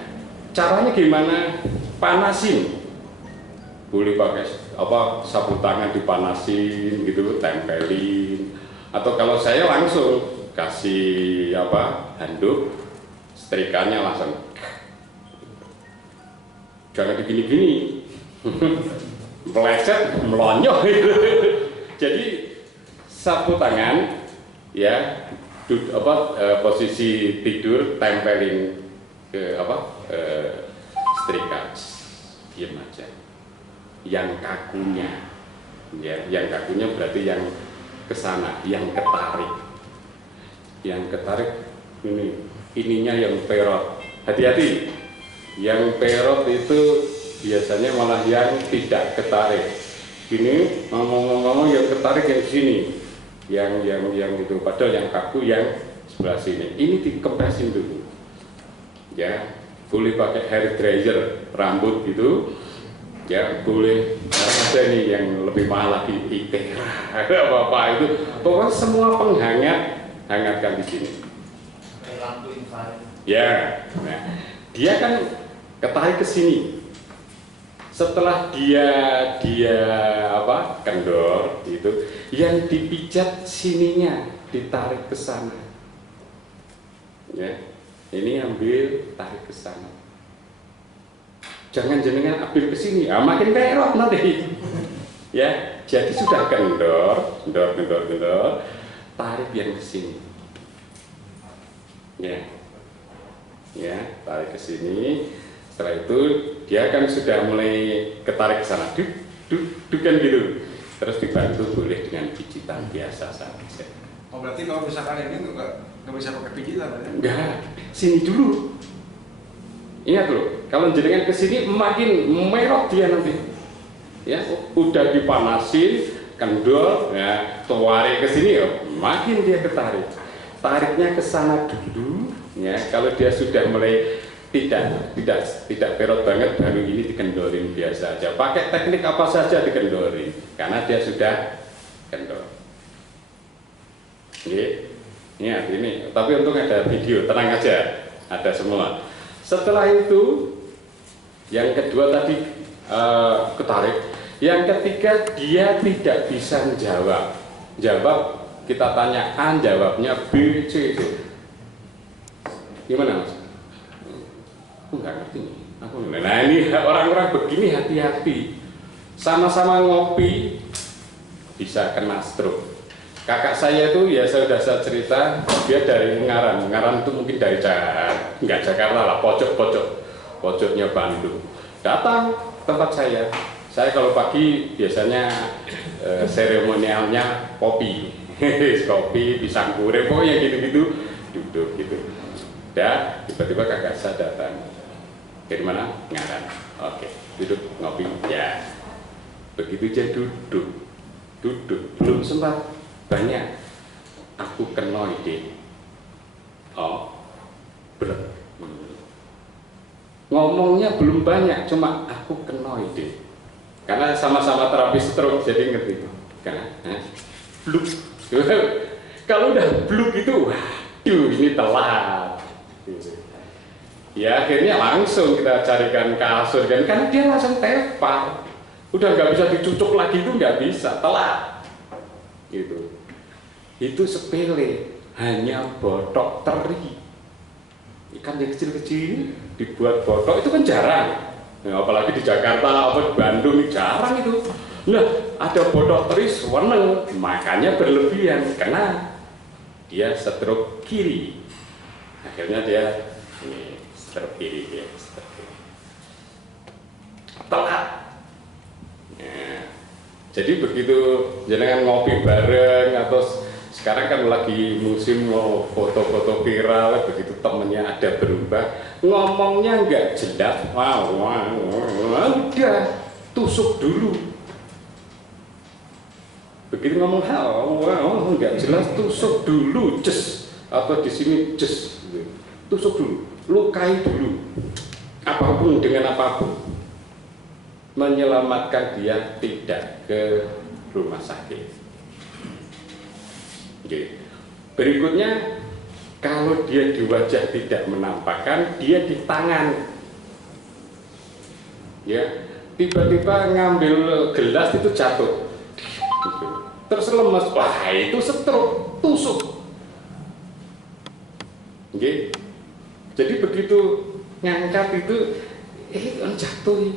caranya gimana? Panasin. Boleh pakai sapu tangan dipanasin gitu, tempelin. Atau kalau saya langsung kasih handuk, setrikannya langsung. Jangan begini-gini, meleset, melonyoh gitu. Jadi sapu tangan, ya, posisi tidur tempelin ke setrika, diam aja. Yang kakunya, ya, yang kakunya berarti yang kesana, yang ketarik. Yang ketarik ininya yang perot. Hati-hati, yang perot itu biasanya malah yang tidak ketarik. Ini ngomong-ngomong yang ketarik yang sini, yang itu. Padahal yang kaku yang sebelah sini. Ini dikempresin dulu. Ya, boleh pakai hair dryer rambut gitu. Ya, boleh ada nih yang lebih mahal lagi Itera, apa itu. Pokoknya semua penghangat hangatkan di sini. Lampu infrared. Ya, nah, dia kan ketarik ke sini. Setelah dia kendor gitu, yang dipijat sininya ditarik ke sana. Ya, ini ambil tarik ke sana. Jangan jenengan ambil ke sini, makin perot nanti. Ya, jadi sudah kendor, tarik yang ke sini. Ya, tarik ke sini. Setelah itu dia kan sudah mulai ketarik ke sana, kan gitu. Terus dibantu boleh dengan pijitan biasa saja. Oh berarti kalau misalkan ini nggak bisa pakai pijitan ya? Enggak, sini dulu. Ingat loh, kalau jenengan ke sini makin merot dia nanti. Ya, udah dipanasin, kendor, ya, tarik ke sini ya, makin dia ketarik. Tariknya ke sana dulu, ya. Kalau dia sudah mulai tidak perot banget, baru ini dikendorin biasa aja. Pakai teknik apa saja dikendorin, karena dia sudah kendor. Ini. Tapi untung ada video, tenang aja, ada semua. Setelah itu, yang kedua tadi ketarik, yang ketiga dia tidak bisa menjawab. Jawab kita tanya A, jawabnya B, C, D. Gimana mas? Enggak ngerti nih. Nah ini orang-orang begini hati-hati. Sama-sama ngopi bisa kena stroke. Kakak saya itu ya saya cerita, dia dari Ngaran itu mungkin dari Jakarta lah, pojoknya Bandung. Datang tempat saya kalau pagi biasanya seremonialnya kopi, pisang goreng, pokoknya gitu-gitu, duduk gitu. Dan tiba-tiba kakak saya datang. Dari mana? Ngaran. Oke, duduk ngopi. Ya, begitu aja duduk, belum sempat banyak. Aku kena ide. Oh, berat. Ngomongnya belum banyak, cuma aku kena ide. Karena sama-sama terapi stroke, jadi ngerti. Karena bluk. Kalau udah bluk itu, waduh, ini telat. Ya akhirnya langsung kita carikan kasur kan, karena dia langsung tepar, udah nggak bisa dicucuk lagi, itu nggak bisa, telat gitu. Itu sepele, hanya botok teri, ikan yang kecil-kecil dibuat botok, itu kan jarang ya, apalagi di Jakarta atau di Bandung jarang itu. Nah ada botok teri sewenang, makanya berlebihan karena dia stroke kiri, akhirnya dia terpilih ya, telat. Ya. Jadi begitu jenengan ngopi bareng atau sekarang kan lagi musim mau foto-foto viral, begitu temennya ada berubah, ngomongnya nggak jelas, udah tusuk dulu. Begitu ngomong nggak jelas, tusuk dulu, atau di sini tusuk dulu. Lukai dulu, apapun dengan apapun, menyelamatkan dia tidak ke rumah sakit. Oke. Berikutnya, kalau dia di wajah tidak menampakkan, dia di tangan. Ya, tiba-tiba ngambil gelas itu jatuh, terus lemes, wah itu stroke, tusuk. Oke. Jadi begitu ngangkat itu, jatuh,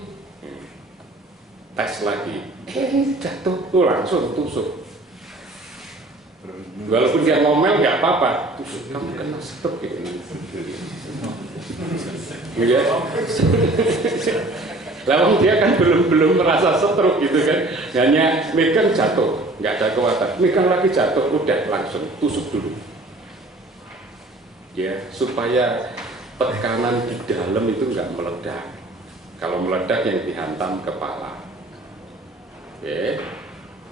tes lagi, jatuh, langsung tusuk. Walaupun dia ngomel nggak apa-apa, tusuk, kamu kena stroke gitu. Ya. Lalu dia kan belum merasa stroke gitu kan, hanya megang jatuh, nggak ada kekuatan, megang lagi jatuh, udah langsung tusuk dulu, ya supaya tekanan di dalam itu nggak meledak. Kalau meledak yang dihantam kepala. Oke.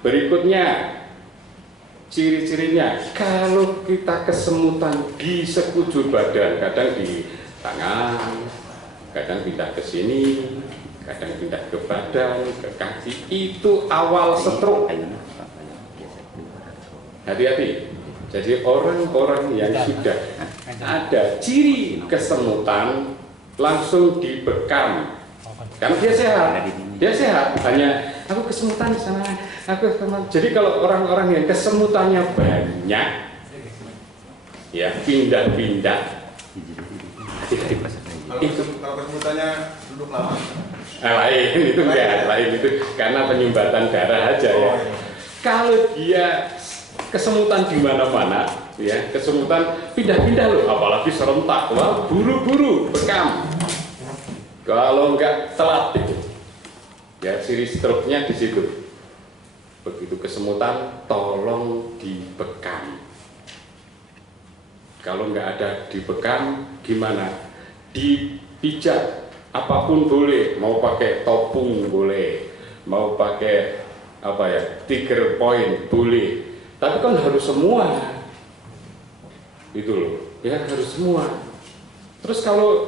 Berikutnya ciri-cirinya, kalau kita kesemutan di sekujur badan, kadang di tangan, kadang pindah ke sini, kadang pindah ke badan, ke kaki, itu awal stroke. Hati-hati. Jadi orang-orang yang sudah ada ciri kesemutan langsung dibekam. Karena dia sehat, hanya aku kesemutan di sana, aku kesemutan. Jadi kalau orang-orang yang kesemutannya banyak, ya pindah-pindah, Kalau kesemutannya duduk lama. lain itu enggak, lain itu karena penyumbatan darah aja ya. Kalau dia kesemutan di mana-mana, ya kesemutan pindah-pindah loh, apalagi serentak, wah buru-buru bekam. Kalau enggak telat itu, ya ciri stroke-nya di situ. Begitu kesemutan, tolong dibekam. Kalau enggak ada dibekam, gimana? Dipijat, apapun boleh, mau pakai topung boleh, mau pakai apa ya, trigger point boleh. Tapi kan harus semua, itu loh, ya harus semua. Terus kalau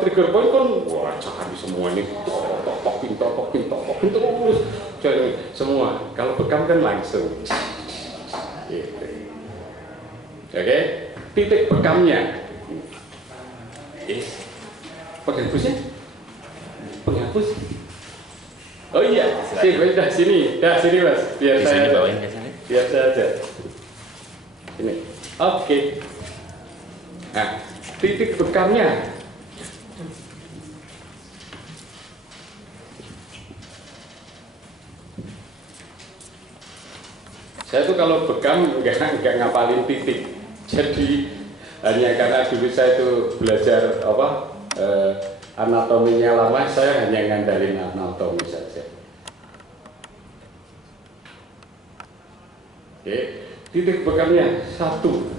trigger point kan, wah cari semua ini, tokin terus, cari semua. Kalau bekam kan langsung, gitu. Oke, titik bekamnya, penghapusnya, penghapus. Oh iya, dah sini mas, biar saya bawain ke sini. Biasa aja. Ini, oke. Nah. Titik bekamnya, saya tuh kalau bekam nggak ngapalin titik, jadi hanya karena dulu saya tuh belajar anatominya lama, saya hanya ngandalin anatomi saja. Oke, titik bekamnya satu.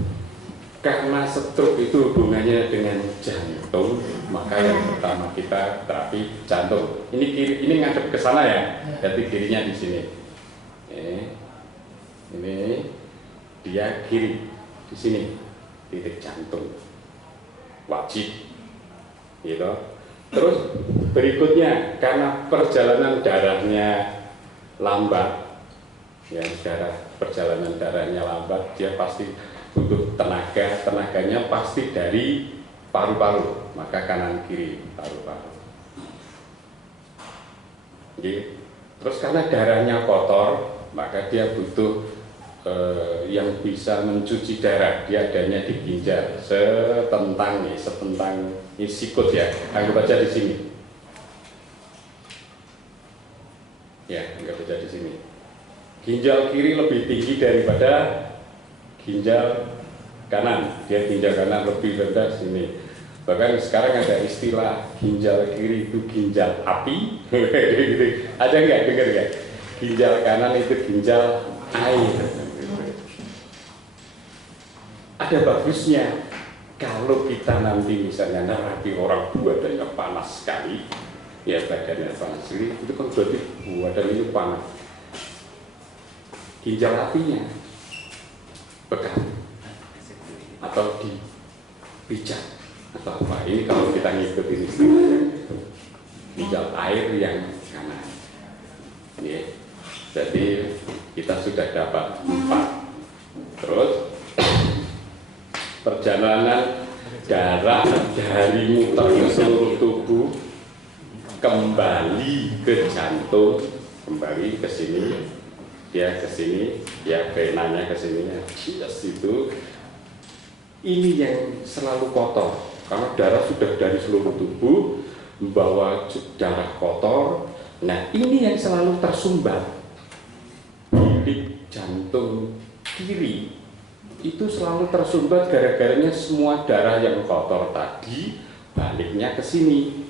Karena stroke itu hubungannya dengan jantung, maka yang pertama kita terapi jantung. Ini ngadep ke sana ya, jadi kirinya di sini. Ini dia kiri di sini, titik jantung wajib, gitu. Terus berikutnya karena perjalanan darahnya lambat, ya perjalanan darahnya lambat, dia pasti butuh tenaganya pasti dari paru-paru, maka kanan kiri paru-paru. Terus karena darahnya kotor, maka dia butuh yang bisa mencuci darah, dia adanya di ginjal, setentang sikut ya, anggap aja di sini. Ya, anggap aja di sini. Ginjal kiri lebih tinggi daripada ginjal kanan, dia ginjal kanan lebih rendah sini. Bahkan sekarang ada istilah ginjal kiri itu ginjal api. Ada nggak dengar nggak? Ginjal kanan itu ginjal air. Ada bagusnya kalau kita nanti misalnya nerapi orang badannya panas sekali, ya badannya panas sekali, itu kan berarti badan itu panas. Ginjal apinya bekam atau dipijat atau apa, ini kalau kita ngikutin istilahnya itu ginjal air yang kanan ya. Jadi kita sudah dapat 4. Terus perjalanan darah dari muter ke seluruh tubuh kembali ke jantung, kembali ke sini, dia ke sini, ya venanya ke sininya, yes, itu. Ini yang selalu kotor karena darah sudah dari seluruh tubuh membawa darah kotor. Nah, ini yang selalu tersumbat. Bilik jantung kiri itu selalu tersumbat gara-garanya semua darah yang kotor tadi baliknya ke sini.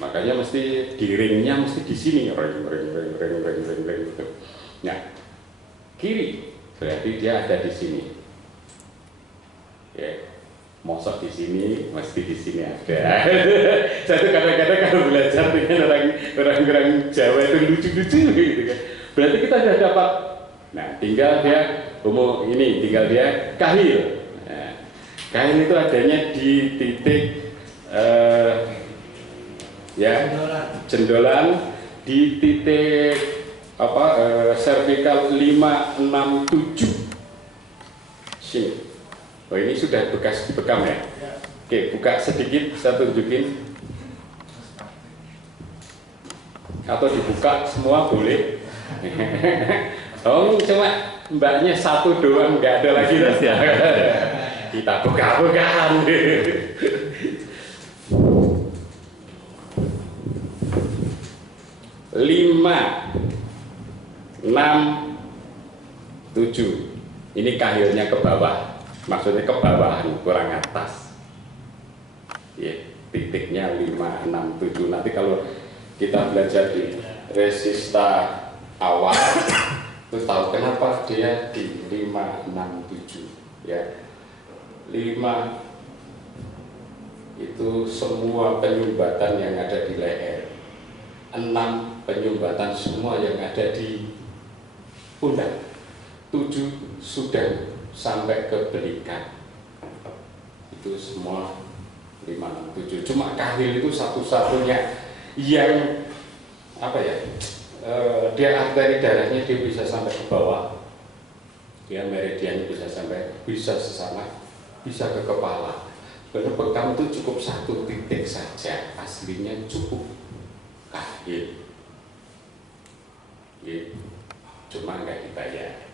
Makanya mesti di ringnya mesti di sini, ring. Gitu. Nah, kiri berarti dia ada di sini. Ya, mosok di sini, mesti di sini ada. Satu kadang-kadang kalau belajar dengan orang Jawa itu lucu-lucu gitu kan. Berarti kita sudah dapat. Nah, tinggal dia tinggal dia kahil. Nah, kahil itu adanya di titik cendolan di titik cervical 567 sini. Oh, ini sudah bekas dibekam ya? Oke, buka sedikit saya tunjukin. Atau dibuka semua boleh. Oh, cuma mbaknya satu doang, nggak ada lagi ya. Kita buka-bukaan. 5, 6, 7. Ini kahilnya ke bawah, maksudnya ke bawah, kurang atas. Ya, titiknya 5, 6, 7. Nanti kalau kita belajar di resista awal, itu tahu kenapa dia di 5, 6, 7. Ya, 5 itu semua penyumbatan yang ada di leher. 6 penyumbatan semua yang ada di pundak. 7 sudah sampai ke belikan. Itu semua 5, 6, 7. Cuma kahil itu satu-satunya yang dia arteri darahnya dia bisa sampai ke bawah. Dia meridiannya bisa sesama, bisa ke kepala. Karena bekam itu cukup satu titik saja, aslinya cukup kahil. Cuma nggak dibayar.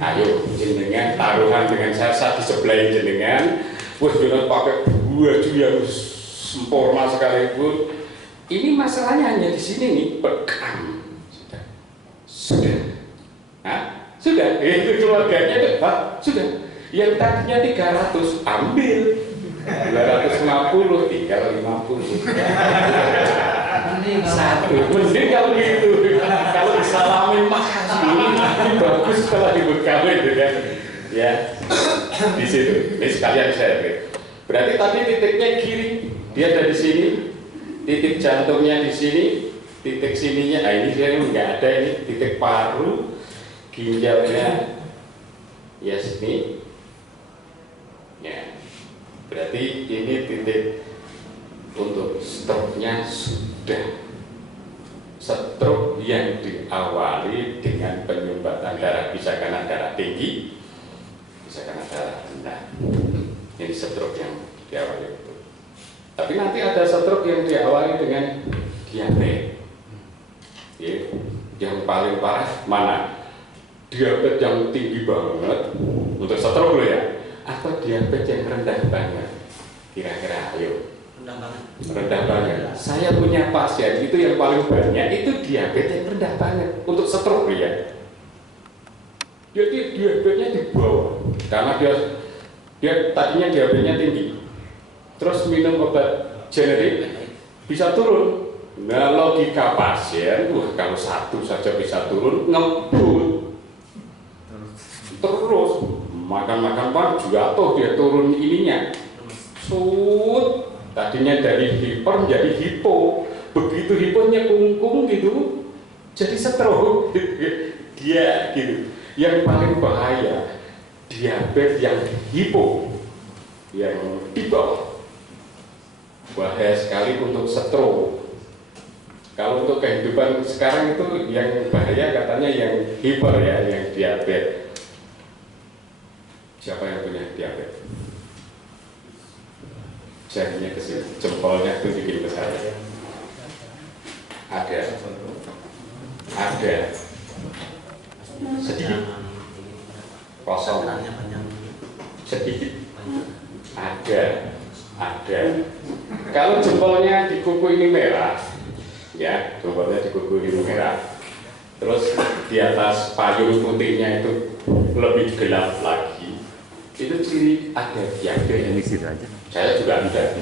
Ayo jenengan taruhan dengan saya di sebelah jenengan, jangan pakai baju yang sempurna sekalipun. Ini masalahnya hanya di sini nih, bekam. Sudah. Sudah. Itu keluarganya itu, sudah. Yang tadinya 300 ambil 250, tinggal 50. Satu, mending kalau gitu. Kalau disalamin makasih, bagus setelah dibekam itu kan. Ya, di situ. Ini sekalian saya beri. Berarti tadi titiknya kiri, dia ada di sini. Titik jantungnya di sini, titik sininya. Ini dia nggak ada ini. Titik paru, ginjalnya, ya sini. Ya, berarti ini titik untuk stroke-nya sudah stroke yang diawali dengan penyumbatan darah, bisa karena darah tinggi, bisa karena darah rendah. Ini stroke yang diawali itu. Tapi nanti ada stroke yang diawali dengan diabetes. Ya, yang paling parah mana? Diabetes yang tinggi banget untuk stroke loh ya. Atau diabetes yang rendah banget, kira-kira ayo. Rendah banget. Saya punya pasien itu yang paling banyak itu diabetes yang rendah banget untuk stroke ya. Jadi diabetesnya di bawah karena dia tadinya diabetesnya tinggi, terus minum obat generik bisa turun. Nah, logika pasien, kalau satu saja bisa turun, ngebut terus makan jatuh dia turun ininya. Tadinya dari hiper menjadi hipo. Begitu hiponya kungkung gitu, jadi stroke. Dia gitu. Yang paling bahaya diabetes yang hipo, yang di bawah. Bahaya sekali untuk stroke. Kalau untuk kehidupan sekarang itu yang bahaya katanya yang hiper ya, yang diabetes. Siapa yang punya diabetes? Jarinya ke sini, jempolnya tunjukin ke saya. Ada. Sedikit. Kosong. Sedikit. Ada. Kalau jempolnya di kuku ini merah, ya, jempolnya di kuku ini merah. Terus di atas payung putihnya itu lebih gelap lagi. Itu ciri ada diabetes. Saya juga ada.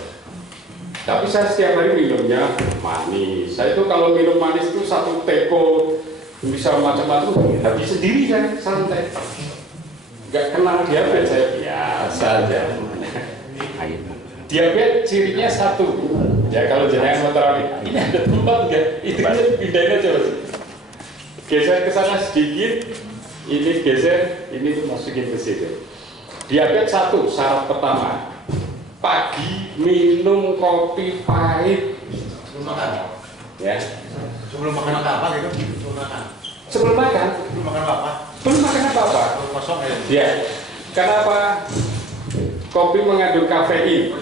Tapi saya setiap hari minumnya manis. Saya itu kalau minum manis itu satu teko bisa macam-macam habis sendiri kan, santai. Nggak kenal diabetes, saya biasa aja. Diabetes cirinya satu. Ya kalau jenengan mau terapi, ini ada tempat nggak? Itu pindahin aja mas. Geser ke sana sedikit, ini geser, ini masukin ke situ. Diabetes satu, syarat pertama. Pagi minum kopi pahit. Sebelum makan. Ya. Sebelum makan apa gitu? Sebelum makan. Sebelum makan. Sebelum makan apa? Belum makan apa-apa. Sebelum kosong ya. Ya. Kenapa? Kopi mengandung kafein.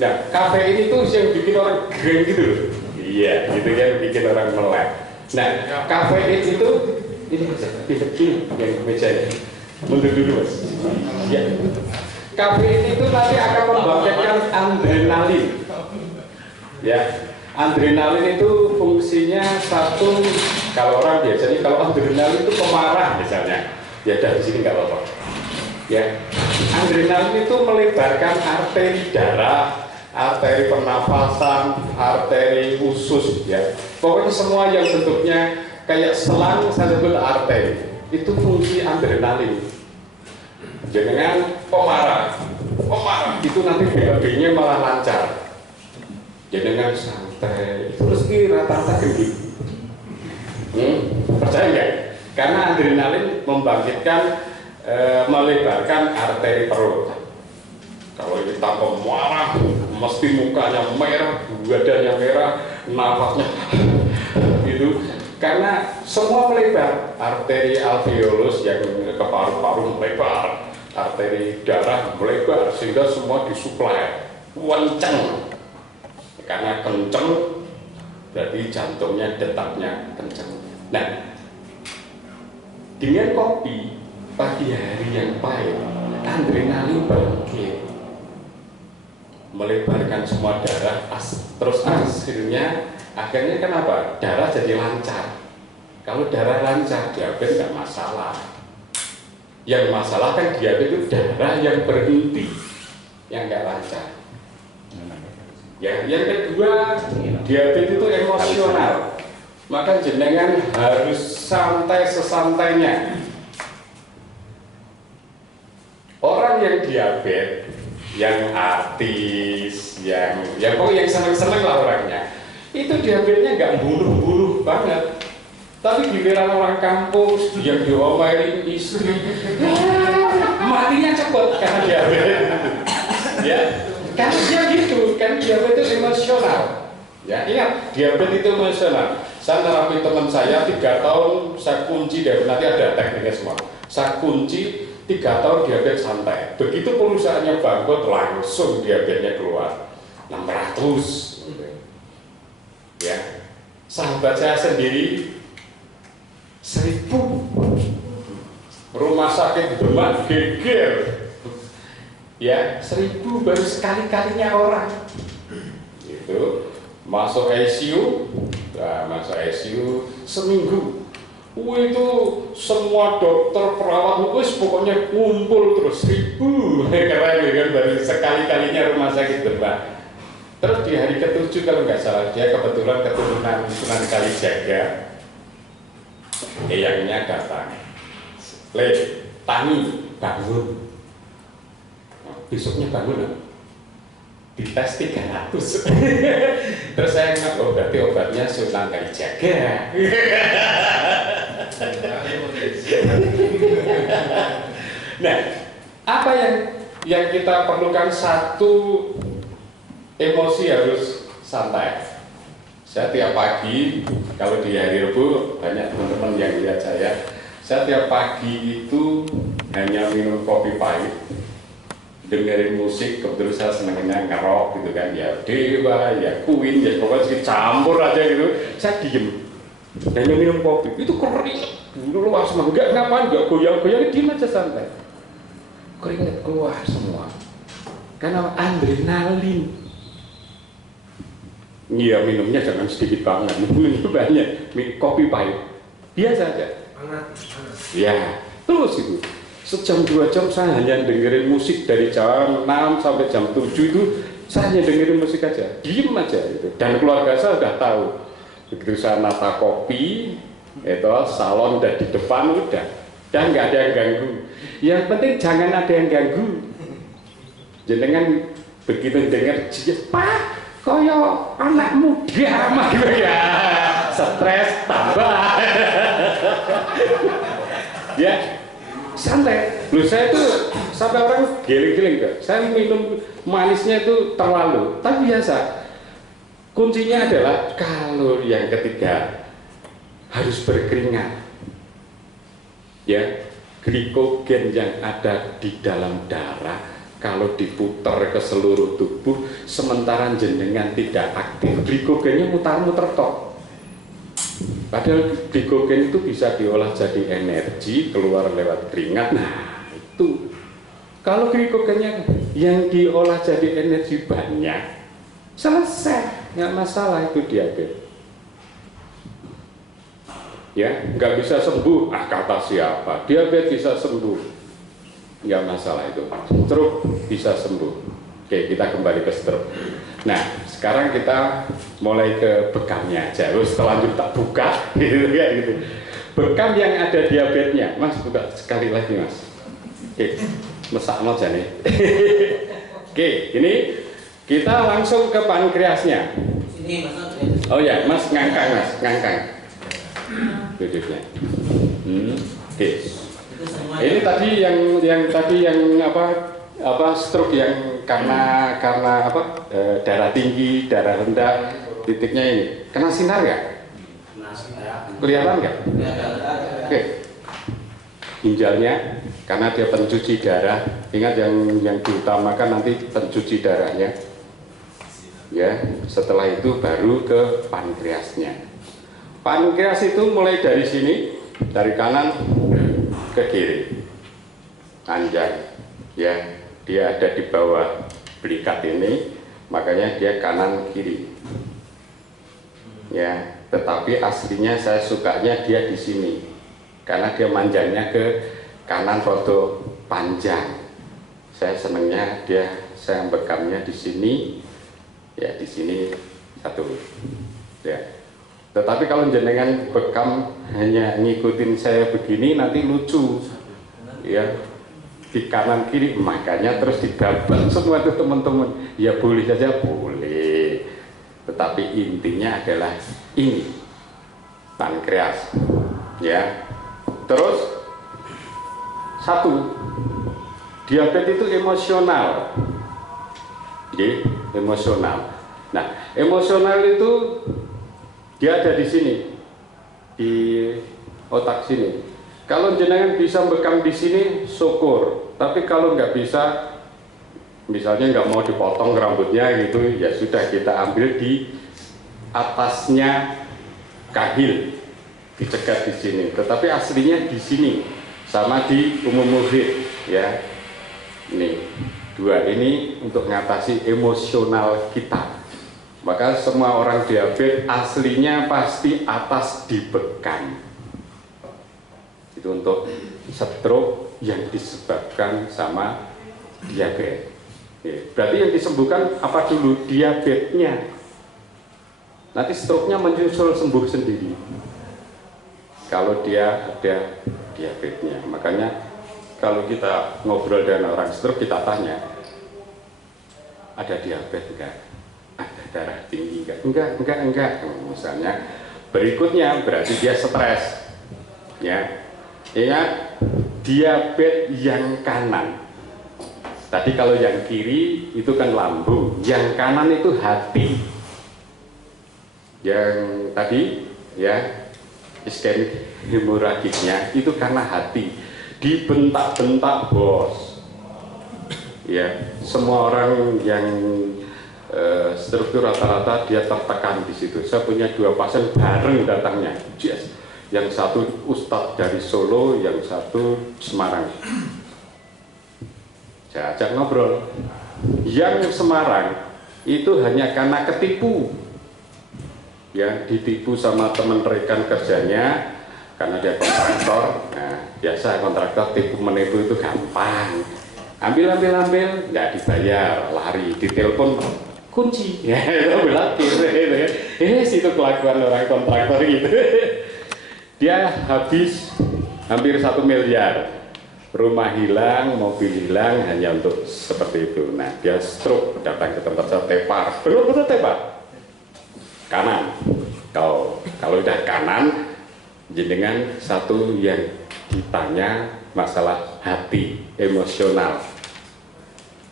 Nah, kafein itu yang bikin orang greng gitu loh. Iya, gitu kan bikin orang melek. Nah, kafein itu ini yang meja ini. Mundur dulu mas. Ya. Kafein itu nanti akan membangkitkan adrenalin. Ya, adrenalin itu fungsinya satu. Kalau orang biasanya kalau adrenalin itu pemarah misalnya, ya dari sini nggak apa-apa. Ya, adrenalin itu melebarkan arteri darah, arteri pernafasan, arteri usus. Ya, pokoknya semua yang bentuknya kayak selang saya sebut arteri. Itu fungsi adrenalin. Jangan pemarah itu nanti BAB-nya malah lancar. Jangan santai, itu rezeki rata-rata gede. Percaya nggak? Karena adrenalin membangkitkan, melebarkan arteri perut. Kalau kita pemarah, mesti mukanya merah, badannya merah, nafasnya gitu. Karena semua melebar, arteri alveolus yang ke paru-paru melebar, arteri darah melebar, sehingga semua disuplai kenceng. Karena kenceng berarti jantungnya, detaknya kenceng. Nah, dengan kopi pagi hari yang pahit, adrenalin bangkit, melebarkan semua darah, terus akhirnya kenapa? Darah jadi lancar. Kalau darah lancar, diabetes nggak masalah. Yang masalah kan diabetes itu darah yang berhenti, yang nggak lancar. Ya, yang kedua, diabetes itu emosional. Maka jenengan harus santai sesantainya. Orang yang diabetes, yang artis, yang seneng-seneng lah orangnya, itu diabetesnya nggak buruh-buruh banget. Tapi giliran orang kampung yang diomelin istri, matinya cepet karena diabetes. Ya, karena dia gitu, kan diabetes emosional. Ya, ingat, diabetes itu emosional. Saya terapi teman saya 3 tahun, saya kunci dari nanti ada tekniknya semua. Saya kunci 3 tahun diabetes santai. Begitu perusahaannya bangkrut, langsung diabetesnya keluar 600. Ya, sahabat saya sendiri 1000. Rumah sakit Demak geger. Ya, 1000 baru sekali-kalinya orang. Itu masuk ICU, masuk ICU seminggu. Itu semua dokter perawat pokoknya kumpul terus 1000. Keren kan, baru sekali-kalinya rumah sakit Demak. Terus di hari ke-7 kalau nggak salah, dia kebetulan keturunan Sunan Kalijaga. Eyangnya datang, Tani bangun. Besoknya bangun, dites 300. Terus saya ingat, oh berarti obatnya Sunan Kalijaga. Nah, apa yang kita perlukan? Satu, emosi harus santai. Saya tiap pagi, kalau di hari Rabu banyak teman-teman yang lihat saya tiap pagi itu hanya minum kopi pahit, dengerin musik. Kebetulan saya senangnya ngerok gitu kan, ya Dewa, ya Queen, ya pokoknya campur aja gitu. Saya diem, hanya minum kopi. Itu keringet dulu langsung enggak ngapain, enggak goyang-goyang, diem aja santai. Keringet keluar semua, karena adrenalin. Iya, minumnya jangan sedikit banget, minumnya banyak. Kopi pahit biasa aja. Ya, terus itu sejam 2 jam saya hanya dengerin musik dari jam 6 sampai jam 7 itu saya hanya dengerin musik aja, diem aja gitu. Dan keluarga saya udah tahu. Begitu saya nata kopi, itu salon udah di depan udah, dan nggak ada yang ganggu. Yang penting jangan ada yang ganggu. Jenengan begitu dengar, Pak, koyo anak muda mah gitu ya, stres tambah. Ya, santai. Loh saya tuh sampai orang giling-giling gak? Saya minum manisnya itu terlalu, tapi biasa. Kuncinya adalah kalau yang ketiga harus berkeringat. Ya, glikogen yang ada di dalam darah kalau diputar ke seluruh tubuh, sementara jenengan tidak aktif, glikogennya mutar-muter tok. Padahal glikogen itu bisa diolah jadi energi keluar lewat keringat. Nah itu kalau glikogennya yang diolah jadi energi banyak, selesai, nggak masalah itu diabetes. Ya, nggak bisa sembuh. Ah kata siapa? Diabetes bisa sembuh, nggak masalah itu. Stroke bisa sembuh. Oke, kita kembali ke stroke. Nah, sekarang kita mulai ke bekamnya aja. Setelah tak buka, gitu ya, gitu. Bekam yang ada diabetesnya, Mas buka sekali lagi, Mas. Oke, mesak aja nih. Oke, ini kita langsung ke pankreasnya. Sini Mas. Oh ya, Mas ngangkang, Mas ngangkang. Duduknya. Oke. Ini tadi yang apa stroke yang karena apa darah tinggi, darah rendah, titiknya ini kena sinar nggak? Kelihatan nggak? Oke. Ginjalnya karena dia pencuci darah. Ingat yang diutamakan nanti pencuci darahnya. Ya, setelah itu baru ke pankreasnya. Pankreas itu mulai dari sini, dari kanan ke kiri, panjang. Ya, dia ada di bawah belikat ini, makanya dia kanan kiri. Ya, tetapi aslinya saya sukanya dia di sini, karena dia manjangnya ke kanan foto panjang. Saya senangnya saya bekamnya di sini, ya di sini satu. Ya. Tetapi kalau jenengan bekam hanya ngikutin saya begini nanti lucu, ya. Di kanan kiri, makanya terus digabat semua tuh teman-teman. Ya boleh saja, boleh. Tetapi intinya adalah ini, pankreas. Ya. Terus satu, diabetes itu emosional. Jadi, emosional. Nah, emosional itu dia ada di sini, di otak sini. Kalau jenengan bisa bekam di sini, syukur. Tapi kalau nggak bisa, misalnya nggak mau dipotong rambutnya gitu, ya sudah kita ambil di atasnya kahil, dicegat di sini. Tetapi aslinya di sini, sama di umum murid, ya. Ini dua ini untuk mengatasi emosional kita. Maka semua orang diabetes aslinya pasti atas dibekam. Itu untuk stroke yang disebabkan sama diabetes. Berarti yang disembuhkan apa dulu? Diabetesnya. Nanti stroke-nya menyusul sembuh sendiri. Kalau dia ada diabetesnya. Makanya kalau kita ngobrol dengan orang stroke, kita tanya, ada diabetes enggak? Ada darah tinggi enggak? Enggak. Misalnya berikutnya berarti dia stres. Ya. Ingat, diabetes yang kanan. Tadi kalau yang kiri itu kan lambung, yang kanan itu hati. Yang tadi ya iskemik hemoragiknya itu karena hati. Dibentak-bentak bos. Ya, semua orang yang struktur rata-rata dia tertekan di situ. Saya punya 2 pasien bareng datangnya. Yes. Yang satu ustadz dari Solo, yang satu Semarang. Saya ajak ngobrol. Yang Semarang itu hanya karena ketipu. Ya, ditipu sama teman rekan kerjanya, karena dia kontraktor. Nah, biasa kontraktor tipu menipu itu gampang. Ambil, nggak dibayar, lari, ditelepon kunci, ya itu belakir, itu kelakuan orang kontraktor gitu. Dia habis hampir 1 miliar, rumah hilang, mobil hilang hanya untuk seperti itu. Nah, dia stroke, datang ke tempat saya, tepar, betul-betul tepar, kanan. Kalau udah kanan, jenengan satu yang ditanya masalah hati, emosional,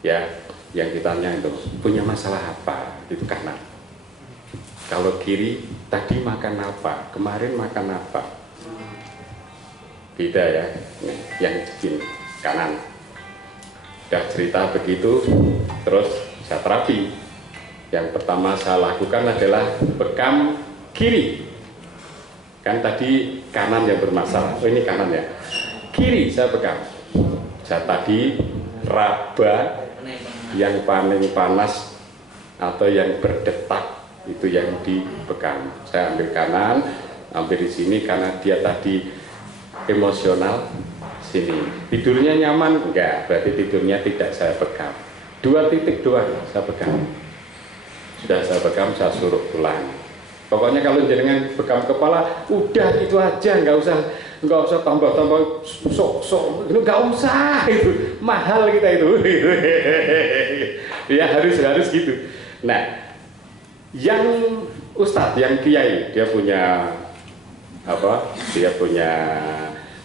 ya, yang ditanya itu punya masalah apa, itu kanan. Kalau kiri, tadi makan apa, kemarin makan apa, beda ya. Nah, yang ini kanan. Udah cerita begitu, terus saya terapi. Yang pertama saya lakukan adalah bekam kiri. Kan tadi kanan yang bermasalah, oh ini kanan ya. Kiri saya bekam. Saya tadi raba yang paling panas atau yang berdetak itu yang dibekam. Saya ambil kanan, ambil di sini karena dia tadi emosional. Sini tidurnya nyaman enggak, berarti tidurnya tidak saya pegang. 2 titik doang saya pegang. Sudah saya pegang, saya suruh pulang. Pokoknya kalau jenengan bekam kepala, udah itu aja, nggak usah tambah sok itu nggak usah, itu mahal kita itu. Ya harus gitu. Nah, yang ustadz, yang kiai, dia punya apa? Dia punya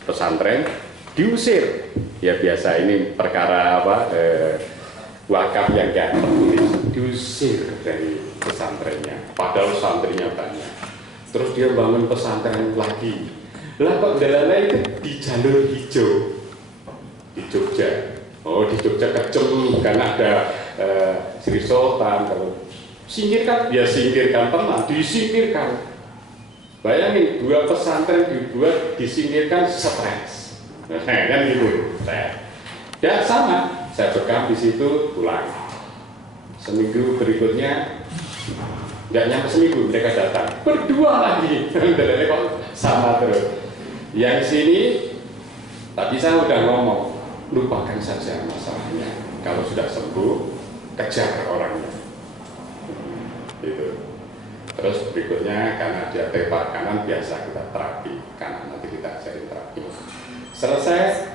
pesantren, diusir. Ya biasa ini perkara apa? Wakaf yang nggak tertulis, diusir dari pesantrennya, padahal santrinya banyak. Terus dia bangun pesantren lagi. Lah kok jalannya itu di jalur hijau di Jogja. Oh, di Jogja kejem karena ada Sri Sultan. Kalau singkirkan, ya singkirkan teman, disingkirkan. Bayangin 2 pesantren dibuat disingkirkan, stres. Nah, kan gitu. Dan sama, saya bekam di situ, pulang. Seminggu berikutnya, nggak nyampe seminggu mereka datang, berdua lagi. Kok sama terus. Yang sini, tadi saya udah ngomong, lupakan saja masalahnya. Kalau sudah sembuh, kejar orangnya. Gitu. Terus berikutnya, karena dia tepar kanan, biasa kita terapi kanan, nanti kita ajarin terapi. Selesai,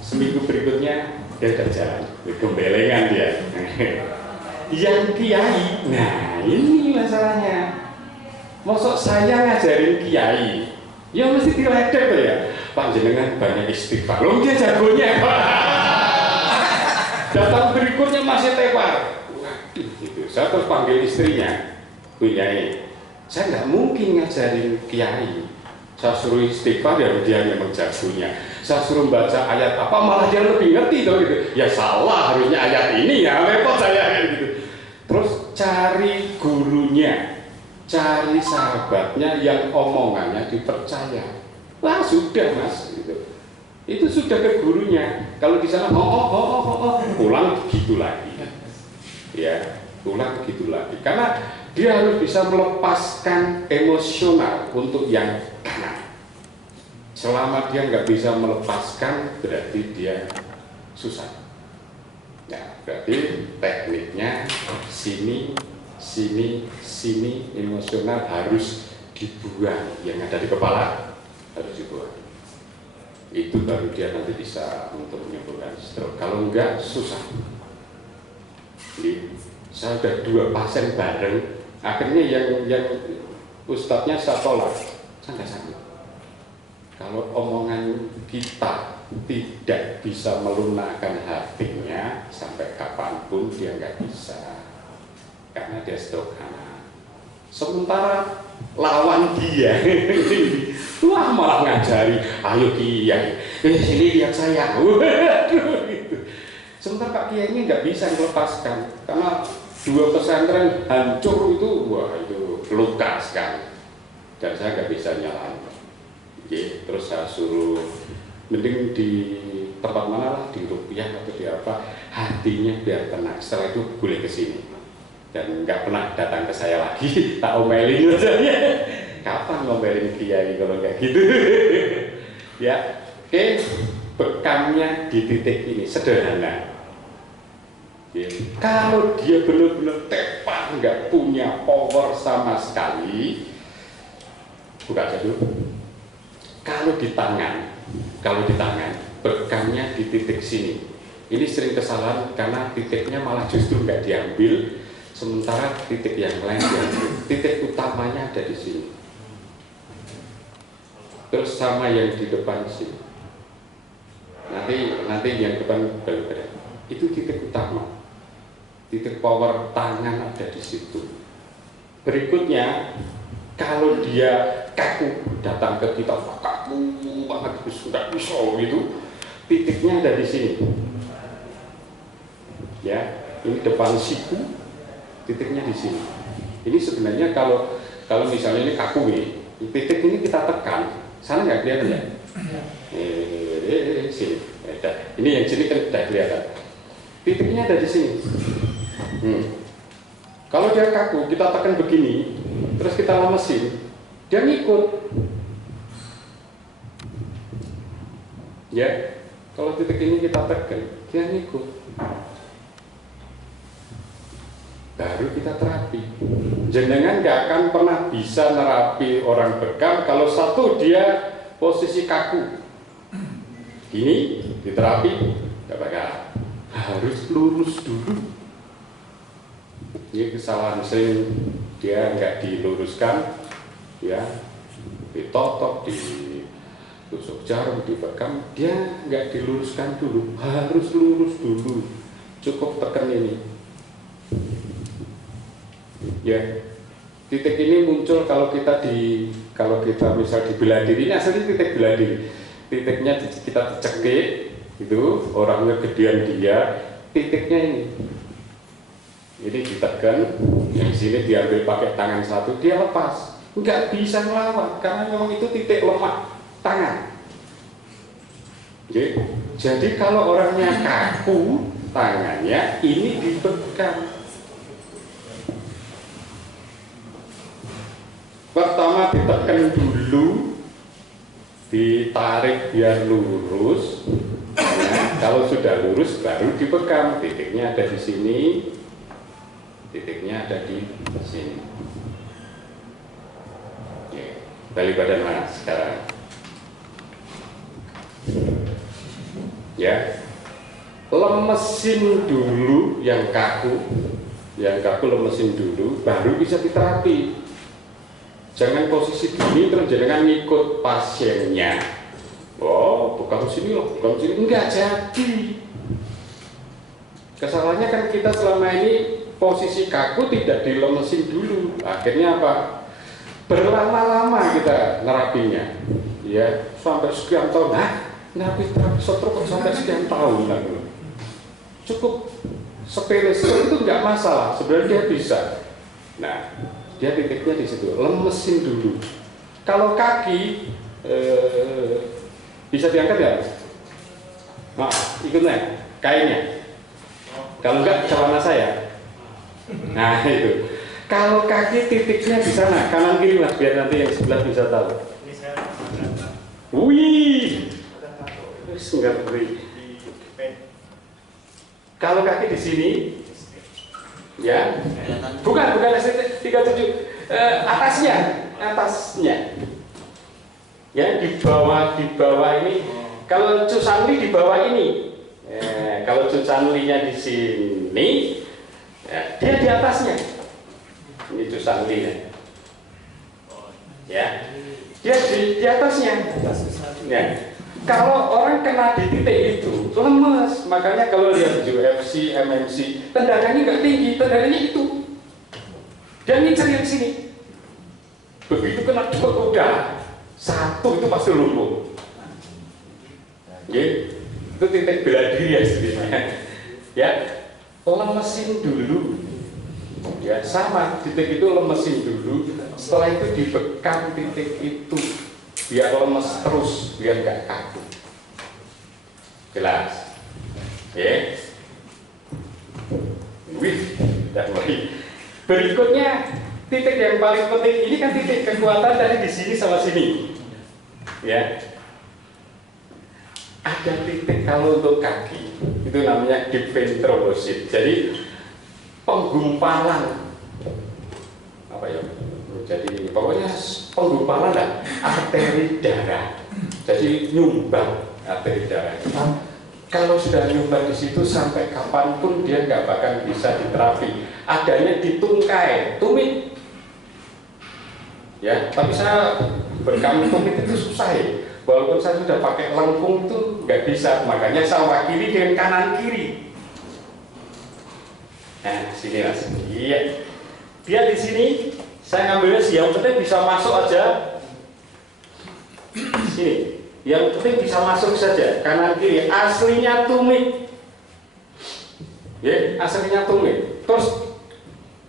seminggu berikutnya dia udah jalan, gembelengan dia. Yang kiai, nah ini masalahnya. Maksud saya ngajarin kiai, ya mesti diledek tuh ya. Pak jenengan banyak istighfar, loh dia jagonya. Datang berikutnya masih tepar. Waduh, gitu. Saya terus panggil istrinya, Kiai, saya nggak mungkin ngajarin kiai. Saya suruh istighfar, ya dia memang jagonya. Saya suruh baca ayat apa, malah dia lebih ngerti tuh gitu. Ya salah, harusnya ayat ini ya, repot saya gitu. Terus cari gurunya, cari sahabatnya yang omongannya dipercaya. Wah sudah mas, gitu. Itu sudah ke gurunya. Kalau di sana pulang gitu lagi, ya pulang gitu lagi. Karena dia harus bisa melepaskan emosional untuk yang kanan. Selama dia nggak bisa melepaskan, berarti dia susah. Ya, berarti tekniknya sini, emosional harus dibuang. Yang ada di kepala harus dibuang. Itu baru dia nanti bisa untuk menyembuhkan stroke. Kalau enggak, susah. Jadi, saya ada 2 pasien bareng. Akhirnya yang ustadznya saya tolak, saya nggak sanggup. Kalau omongan kita tidak bisa melunakkan hatinya, sampai kapanpun dia nggak bisa, karena dia stroke kanan. Sementara lawan dia, wah malah ngajari, ayo kiai, sini lihat saya, waduh gitu. Sementara Pak Kiainya nggak bisa melepaskan, karena 2 pesantren hancur itu, wah itu luka sekali. Dan saya nggak bisa nyalain. Oke, terus saya suruh, mending di tempat mana lah, di rupiah atau di apa, hatinya biar tenang. Setelah itu boleh ke sini. Dan nggak pernah datang ke saya lagi, tak omelin saja. Kapan ngomelin kiai kalau kayak gitu? Ya, oke, bekamnya di titik ini sederhana. Ya. Kalau dia benar-benar tepat, nggak punya power sama sekali, buka aja dulu. Kalau di tangan, bekamnya di titik sini. Ini sering kesalahan karena titiknya malah justru nggak diambil, sementara titik yang lain diambil. Titik utamanya ada di sini. Terus sama yang di depan sini. Nanti yang depan berbeda. Itu titik utama. Titik power tangan ada di situ. Berikutnya, kalau dia kaku datang ke kita, kaku banget, sudah bisa gitu. Titiknya ada di sini. Ya, ini depan siku, titiknya di sini. Ini sebenarnya kalau misalnya ini kaku nih, titik ini kita tekan. Sana nggak kelihatan ya? Sini. Ini yang sini kan tidak kelihatan. Titiknya ada di sini. Kalau dia kaku, kita tekan begini, terus kita lemesin, dia ngikut. Ya, kalau titik ini kita tekan, dia ngikut. Baru kita terapi. Jenengan nggak akan pernah bisa nerapi orang bekam kalau satu dia posisi kaku. Ini diterapi nggak bakal, harus lurus dulu. Ini kesalahan sering, dia nggak diluruskan, ya, ditotok, ditusuk jarum, dibekam, dia nggak diluruskan dulu, harus lurus dulu. Cukup tekan ini. Ya, titik ini muncul kalau kita misal di bela diri, ini asli titik bela diri. Titiknya kita cekik, itu orangnya gedean dia, titiknya ini. Ini ditekan, yang sini diambil pakai tangan satu, dia lepas, nggak bisa melawan karena memang itu titik lemah tangan. Jadi kalau orangnya kaku tangannya, ini dibekam. Pertama ditekan dulu, ditarik biar lurus. Nah, kalau sudah lurus baru dibekam. Titiknya ada di sini, titiknya ada di sini. Oke, balik badan mana sekarang? Ya, lemesin dulu yang kaku lemesin dulu, baru bisa diterapi. Jangan posisi gini terus jangan ngikut pasiennya. Oh, bukan sini loh, bukan sini, enggak jadi. Kesalahannya kan kita selama ini posisi kaku tidak dilemesin dulu. Akhirnya apa? Berlama-lama kita nerapinya. Ya, sampai sekian tahun. Terapi stroke sampai sekian tahun lah. Cukup sepele itu nggak masalah. Sebenarnya dia bisa. Nah, dia titiknya di situ, lemesin dulu. Kalau kaki bisa diangkat ya? Nah, ikutnya, kainnya. Kalau enggak, celana saya. Nah itu. Kalau kaki titiknya di sana, kanan kiri mas, biar nanti yang sebelah bisa tahu. Wih, enggak beri. Kalau kaki di sini. Ya, bukan ST37, atasnya, ya di bawah ini. Kalau Cusanli di bawah ini, kalau Cusanlinya di sini, ya, dia di atasnya. Ini Cusanlinya, ya, dia di atasnya. Ya. Kalau orang kena di titik itu lemes, makanya kalau lihat UFC, MMC, tendangannya nggak tinggi, tendangannya itu, dan ngincer di sini. Begitu kena dua udah satu itu pasti lumpuh. Itu titik bela diri ya sebenarnya. Ya, lemesin dulu. Ya sama, titik itu lemesin dulu. Setelah itu dibekam titik itu. Biar lemes terus, biar nggak kaku. Jelas? Wih, udah mulai. Berikutnya titik yang paling penting ini kan titik kekuatan dari di sini sama sini, ya. Ada titik kalau untuk kaki itu namanya deep vein thrombosis. Jadi penggumpalan apa ya? Jadi pokoknya penggumpalan lah arteri darah. Jadi nyumbang arteri darah. Kalau sudah nyumbang di situ sampai kapanpun dia nggak bakal bisa diterapi. Adanya di tungkai, tumit. Ya, tapi saya berkam tumit itu susah ya. Walaupun saya sudah pakai lengkung itu nggak bisa. Makanya saya wakili dengan kanan kiri. Nah, sini mas. Iya. Dia di sini. Saya ngambilnya sih, yang penting bisa masuk aja. Sini. Yang penting bisa masuk saja, kanan kiri. Aslinya tumit, ya, aslinya tumit. Terus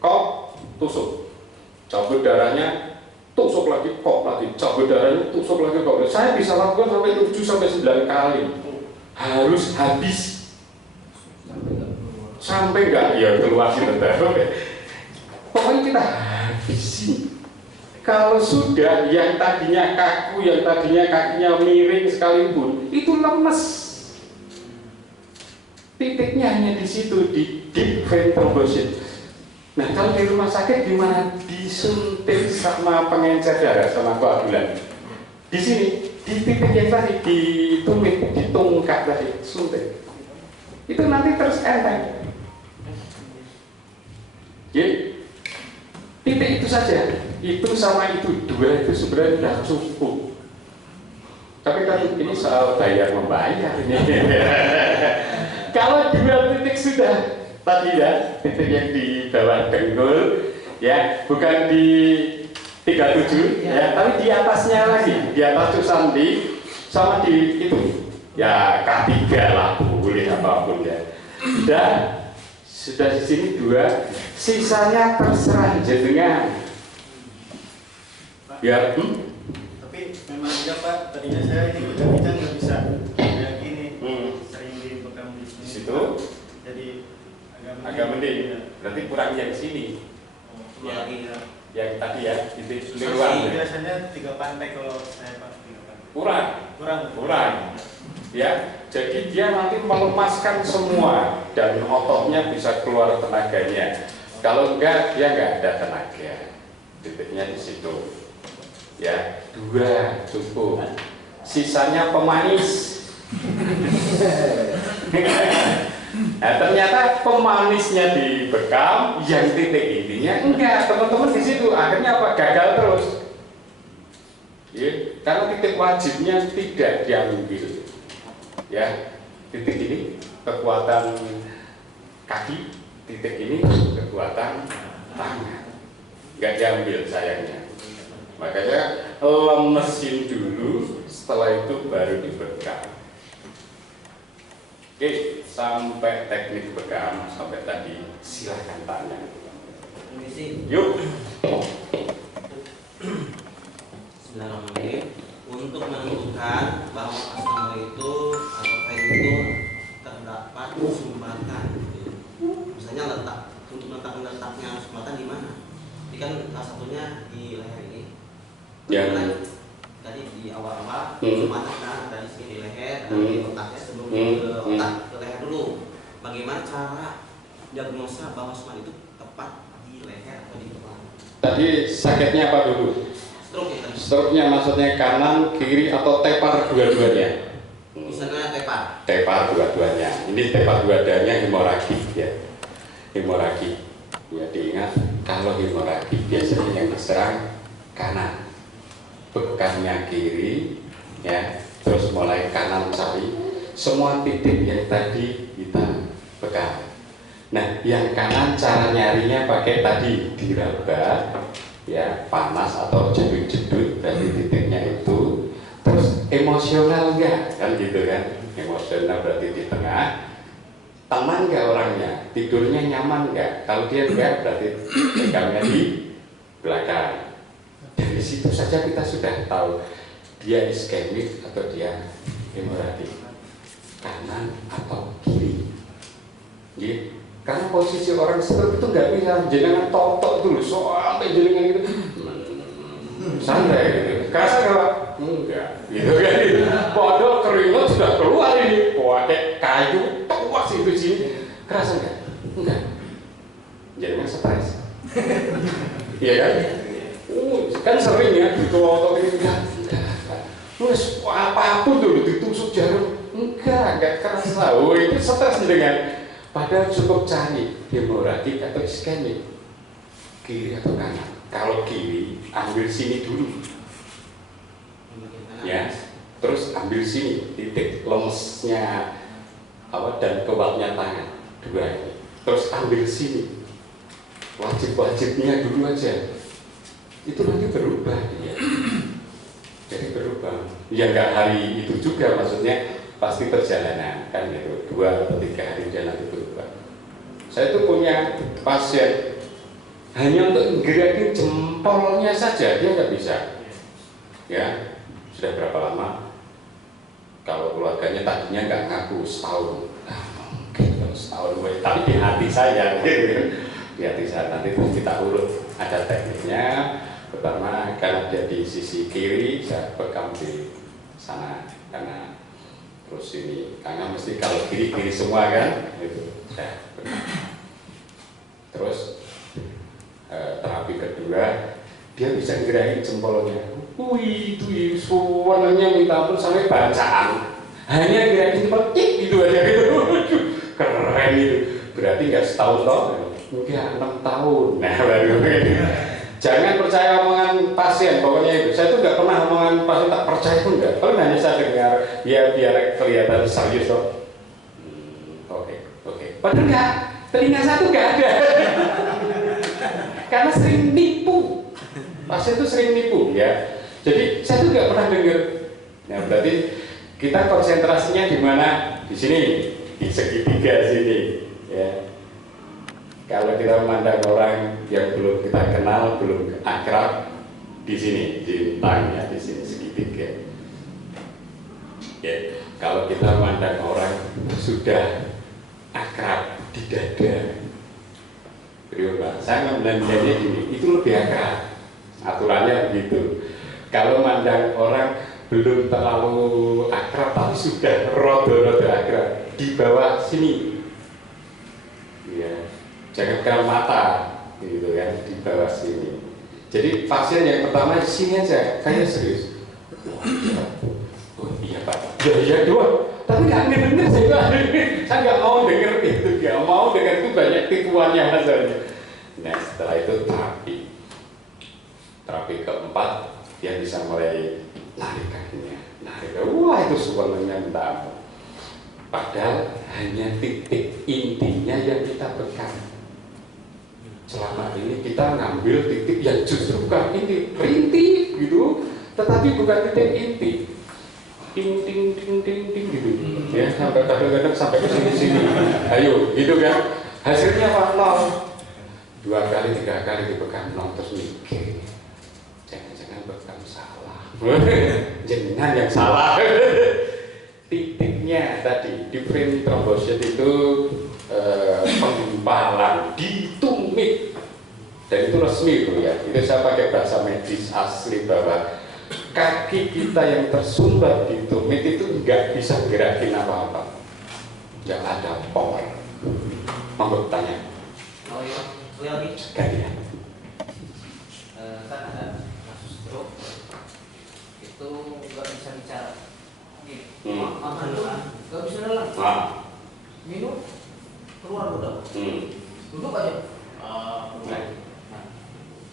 kok tusuk, cabut darahnya, tusuk lagi, kok lagi, cabut darahnya, tusuk lagi, kok. Saya bisa lakukan sampai 7 sampai 9 kali. Harus habis. Sampai enggak? Ya keluar sih bentar. Pokoknya kita habisi. Kalau sudah yang tadinya kaku, yang tadinya kakinya miring sekalipun, itu lemes. Titiknya hanya di situ, di deep vein thrombosis. Nah, kalau di rumah sakit gimana? Disuntik sama pengencer darah, sama koagulan. Di sini, di titik yang tadi, di tumit, di tungkak tadi, suntik. Itu nanti terus enteng. Jadi, titik itu saja, itu sama itu, dua itu sebenarnya sudah cukup. Tapi kan ini soal bayar membayar ini. Kalau dua titik sudah tadi ya, titik yang di bawah dengkul, ya, bukan di 37, ya, tapi di atasnya lagi, di atas Susandi, sama di itu, ya K3 lah, boleh apapun ya. Dan sudah di sini dua. Sisanya terserah jenengan. Ya, Tapi memang juga Pak, tadinya saya ini bincang nggak bisa kayak gini, sering dibekam di sini. Situ. Jadi agak mending. Berarti kurang yang sini. Ya. Yang tadi ya, titik Masih luar. biasanya 3 pantai kalau saya Pak. 3 pantai. Kurang. Ya, jadi dia nanti melemaskan semua dan ototnya bisa keluar tenaganya. Kalau enggak, dia enggak ada tenaga. Titiknya di situ. Ya, 2 cukup. Sisanya pemanis. Nah, ternyata pemanisnya dibekam, yang titik intinya enggak. Teman-teman di situ akhirnya apa? Gagal terus. Ya, karena titik wajibnya tidak diambil. Ya, titik ini kekuatan kaki, titik ini kekuatan tangan, nggak diambil sayangnya. Makanya lemesin dulu, setelah itu baru dibekam. Oke, sampai teknik bekam sampai tadi silahkan tanya. Yuk. Bismillahirrahmanirrahim. Untuk menentukan bahwa customer itu atau klien itu terdapat sumbatan, misalnya untuk letaknya sumbatan di mana? Ini kan salah satunya di leher ini. Yang tadi di awal-awal sumbatan kan dari sini di leher, di otaknya sebelum ke otak ke leher dulu. Bagaimana cara diagnosa bahwa sumbatan itu tepat di leher atau di kepala? tadi sakitnya apa dulu? Stroke-nya maksudnya kanan, kiri, atau tepar dua-duanya? Misalnya tepar. Tepar dua-duanya. Ini tepar dua-duanya hemoragik ya. Hemoragik. Ya diingat kalau hemoragik biasanya yang diserang kanan, bekamnya kiri, ya. Terus mulai kanan cari semua titik yang tadi kita bekam. Nah, yang kanan cara nyarinya pakai tadi diraba. Ya, panas atau jedut-jedut dari titiknya itu. Terus emosional enggak? Kan gitu kan. Emosional berarti di tengah. Tenang enggak orangnya? Tidurnya nyaman enggak? Kalau dia enggak berarti pegangnya di belakang. Dari situ saja kita sudah tahu dia iskemik atau dia hemoragik, kanan atau kiri. Gitu. Karena posisi orang stroke itu nggak bisa jenengan totok dulu sampai jenengan gitu santai gitu. Kerasa nggak? Enggak. Gitu kan? Padahal keringat sudah keluar ini, pakai kayu tuas itu sini. Kerasa nggak? Enggak. Jenengan stres. Iya kan? Kan sering ya gitu otot ini enggak. Terus apapun dulu ditusuk jarum enggak kerasa. Oh itu stres dengan. Padahal cukup cari hemoragik atau iskemik kiri atau kanan. Kalau kiri ambil sini dulu, ya. Terus ambil sini titik lemesnya dan kuatnya tangan dua ini. Terus ambil sini, wajib-wajibnya dulu aja. Itu nanti berubah dia. Jadi berubah. Ya nggak hari itu juga maksudnya. Pasti perjalanan kan gitu 2 atau 3 hari dia nanti berubah. Saya tuh punya pasien hanya untuk gerakin jempolnya saja dia nggak bisa. Ya sudah berapa lama? Kalau keluarganya tadinya nggak ngaku setahun, mungkin setahun, tapi di hati saya, di hati saya nanti kita urut ada tekniknya. Pertama karena dia di sisi kiri saya bekam di sana karena terus ini karena mesti kalau kiri semua kan itu terus terapi kedua dia bisa gerakin jempolnya itu suaranya minta ampun sampai bacaan hanya gerakin jempol gitu aja gitu keren itu berarti nggak setahun loh enggak 6 tahun nah baru jangan percaya omongan pasien, pokoknya itu. Saya tuh nggak pernah omongan pasien tak percaya itu enggak. Kalau hanya saya dengar, ya biar kelihatan serius loh. Oke. Padahal enggak, telinga saya tuh nggak ada. Karena sering nipu. Pasien tuh sering nipu, ya. Jadi saya tuh nggak pernah dengar. Nah berarti kita konsentrasinya di mana? Di sini, di segitiga sini, ya. Kalau kita memandang orang yang belum kita kenal, belum akrab, di sini, di tangnya, di sini segitiga. Ya, kalau kita memandang orang sudah akrab di dada, saya memandangnya gini, itu lebih akrab. Aturannya begitu. Kalau memandang orang belum terlalu akrab, tapi sudah rodo-rodo akrab di bawah sini. Ya. Jangan kenal mata, gitu kan, di bawah sini. Jadi pasien yang pertama di sini aja, kayak serius. Oh iya Pak, ya doang. Tapi nggak denger saya nggak mau denger itu, nggak mau denger itu banyak tipuannya hasilnya. Nah setelah itu terapi keempat, dia bisa mulai narik kakinya, wah itu suaranya minta ampun. Padahal hanya titik intinya yang kita bekam. Selama ini kita ngambil titik yang justru bukan inti, rintik gitu, tetapi bukan titik inti. Ting gitu. Ya, sampai kadang-kadang sampai ke sini. Ayo, gitu kan. Hasilnya apa? 0. 2 kali, 3 kali dipegang 0 terus mikir. Jangan-jangan bekam salah. Jangan yang salah. Titiknya tadi di frame trombosit itu penggumpalan di tumit dan itu resmi loh ya, itu saya pakai bahasa medis asli bahwa kaki kita yang tersumbat di tumit itu nggak bisa gerakin apa-apa, nggak ada power. Mau bertanya? Oh iya, lagi. Gantian. Kan ada kasus stroke itu nggak bisa bicara. Makan dulu, nggak bisa dalam. Minum keluar udah. Duduk aja.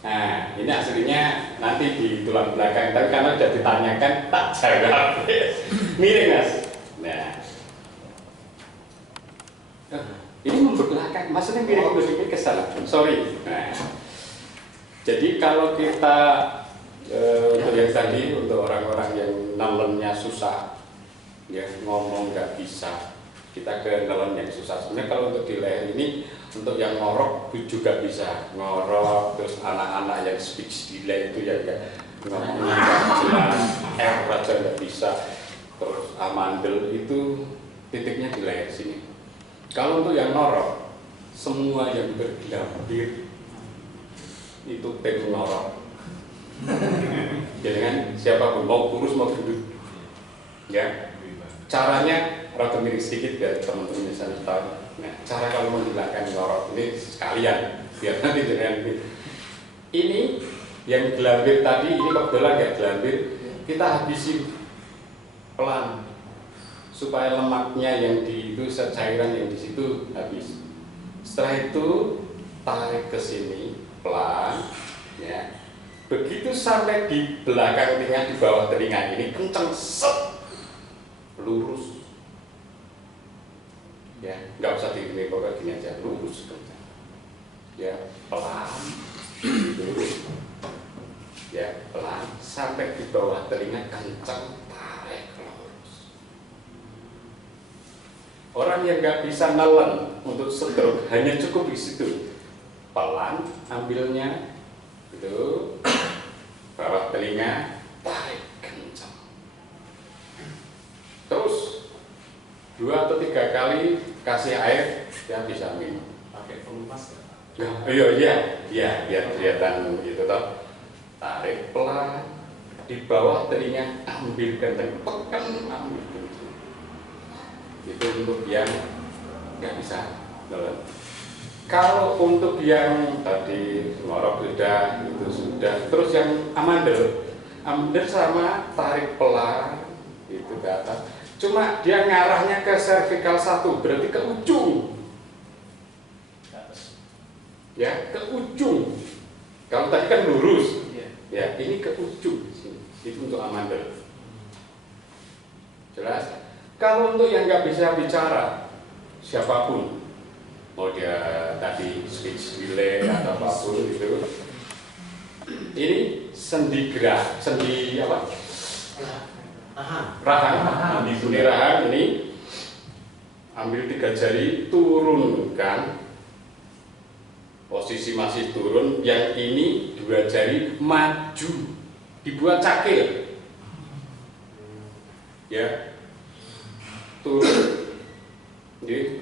Nah, ini aslinya nanti di tulang belakang, tapi karena sudah ditanyakan tak jawab. Miring Mas. Nah, ini membelakang, maksudnya miring ke sana. Sorry. Nah, jadi kalau kita untuk yang tadi untuk orang-orang yang nelennya susah, ya ngomong nggak bisa, kita ke nelen yang susah. Sebenarnya kalau untuk di leher ini, untuk yang ngorok juga bisa ngorok, terus anak-anak yang speech delay itu ya ngomongnya nggak jelas, R aja nggak bisa, terus amandel itu titiknya di leher sini. Kalau untuk yang ngorok, semua yang bergelambir itu tim ngorok. Jadi kan siapapun mau kurus mau gendut, ya caranya rada miring sedikit biar teman-teman bisa tahu. Nah, cara kalau menghilangkan ngorok ini sekalian biar nanti dengan ini yang gelambir tadi ini kebetulan nggak gelambir, kita habisi pelan supaya lemaknya yang di itu cairan yang di situ habis. Setelah itu tarik ke sini pelan, ya. Begitu sampai di belakang telinga, di bawah telinga ini kencang, set, lurus, ya, nggak usah digini, pokoknya gini aja, lurus, kencang, ya, pelan, lurus, ya, pelan, sampai di bawah telinga kencang, tarik, lurus. Orang yang nggak bisa nelen untuk stroke hanya cukup di situ, pelan, ambilnya. Itu bawah telinga, tarik kencang. Terus 2 atau 3 kali kasih air, ya bisa minum. Pakai pelumas ya? Iya, biar kelihatan gitu toh. Tarik pelan di bawah telinga, ambil kencang, tekan, ambil kencang. Itu untuk yang nggak bisa nelen. Kalau untuk yang tadi ngorok sudah, itu sudah. Terus yang amandel sama tarik pelan itu ke atas. Cuma dia ngarahnya ke cervical 1, berarti ke ujung. Ya, ke ujung. Kalau tadi kan lurus, ya ini ke ujung. Itu untuk amandel. Jelas? Kalau untuk yang nggak bisa bicara, siapapun. Mau dia tadi speech delay atau apapun itu, ini sendi gerak, sendi apa? Rahang. Di sendi rahang ini ambil 3 jari, turunkan, posisi masih turun. Yang ini 2 jari maju, dibuat cakil, ya, turun, jadi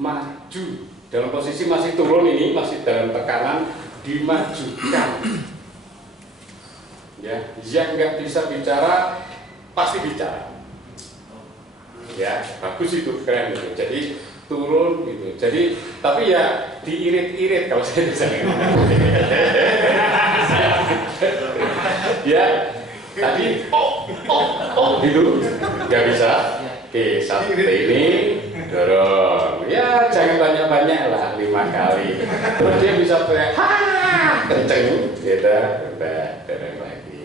maju. Dalam posisi masih turun ini, masih dalam tekanan, dimajukan. Ya, yang nggak bisa bicara pasti bicara. Ya, bagus itu, keren itu. Jadi turun gitu. Jadi tapi ya diirit-irit kalau saya bisa. Ya, tadi gitu, nggak bisa. Oke, satu ini dorong, ya jangan banyak-banyak lah, 5 kali. Terus dia bisa teriak, ha, kenceng, gitu, dorong lagi.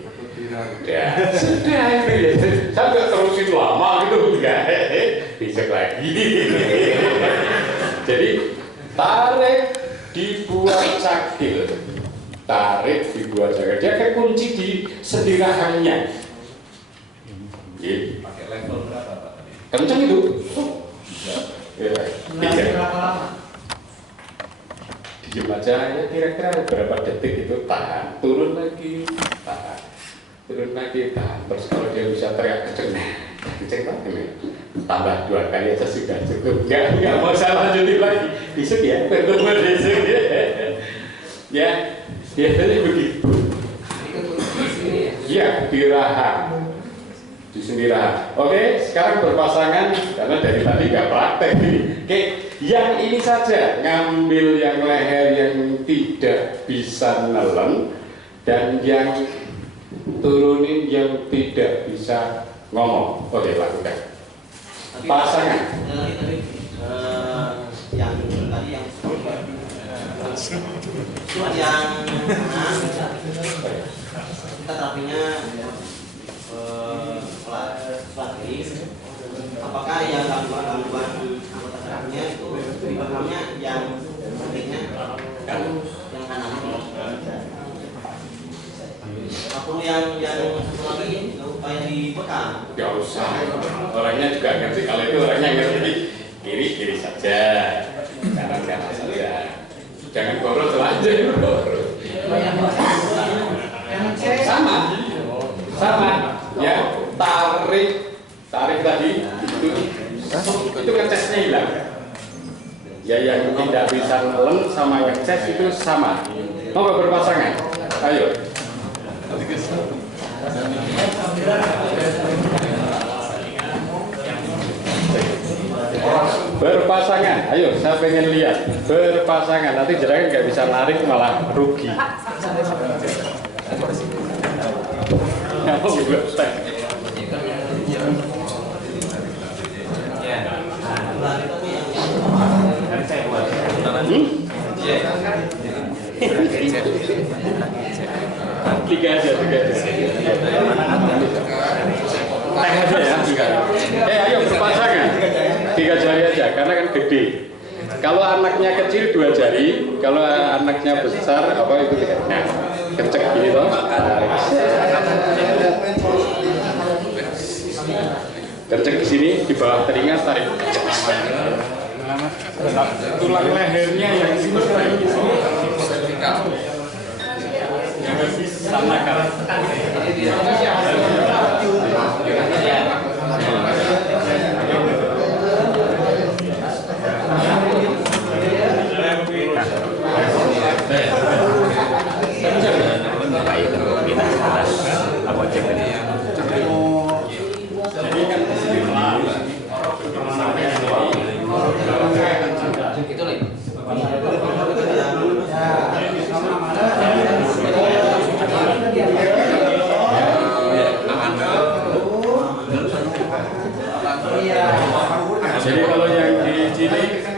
Ya, sudah itu ya. Saya nggak terusin lama gitu, enggak, bisa lagi. Jadi tarik, dibuat cakil, tarik, dibuat cakil. Dia kayak kunci di sendi rahangnya. Gitu. Pakai level berapa Pak tadi? Kenceng itu. Ya, diam aja ya, kira-kira beberapa detik itu tahan, turun lagi, tahan, turun lagi, tahan. Terus kalau dia bisa teriak kenceng, kenceng banget ini, tambah 2 kali aja sudah cukup. Nggak mau saya lanjutin lagi. Besok ya, bertemu besok ya. Ya, biasanya begitu. Ya, dirahang. Di sendi rahang. Oke, sekarang berpasangan karena dari tadi nggak praktek ini. Oke, yang ini saja, ngambil yang leher yang tidak bisa nelen dan yang turunin yang tidak bisa ngomong. Oke, lakukan. Pasangan. Yang tadi yang kita terapinya pelatih. Apakah yang gangguan anggota sarafnya itu dipahamnya yang pentingnya yang kanan? Aku yang satu lagi upaya dibekam. Gak usah. Orangnya juga ngerti. Kalau itu orangnya ngerti. Kiri saja, kanan saja. Jangan korot aja. Sama. Ya, tarik tadi itu ngecesnya hilang. Ya yang tidak bisa nelen sama ngecas itu sama. Mau berpasangan? Ayo. Berpasangan, ayo saya pengen lihat berpasangan. Nanti jadinya nggak bisa narik malah rugi. Tiga aja. Teh aja ya. Ayo berpasangan. 3 jari aja, karena kan gede. Kalau anaknya kecil 2 jari, kalau anaknya besar apa itu 3. Nah, kenceng gini toh. Kenceng di sini di bawah telinga tarik. Tulang lehernya yang samakan. Jadi kalau yang di sini yang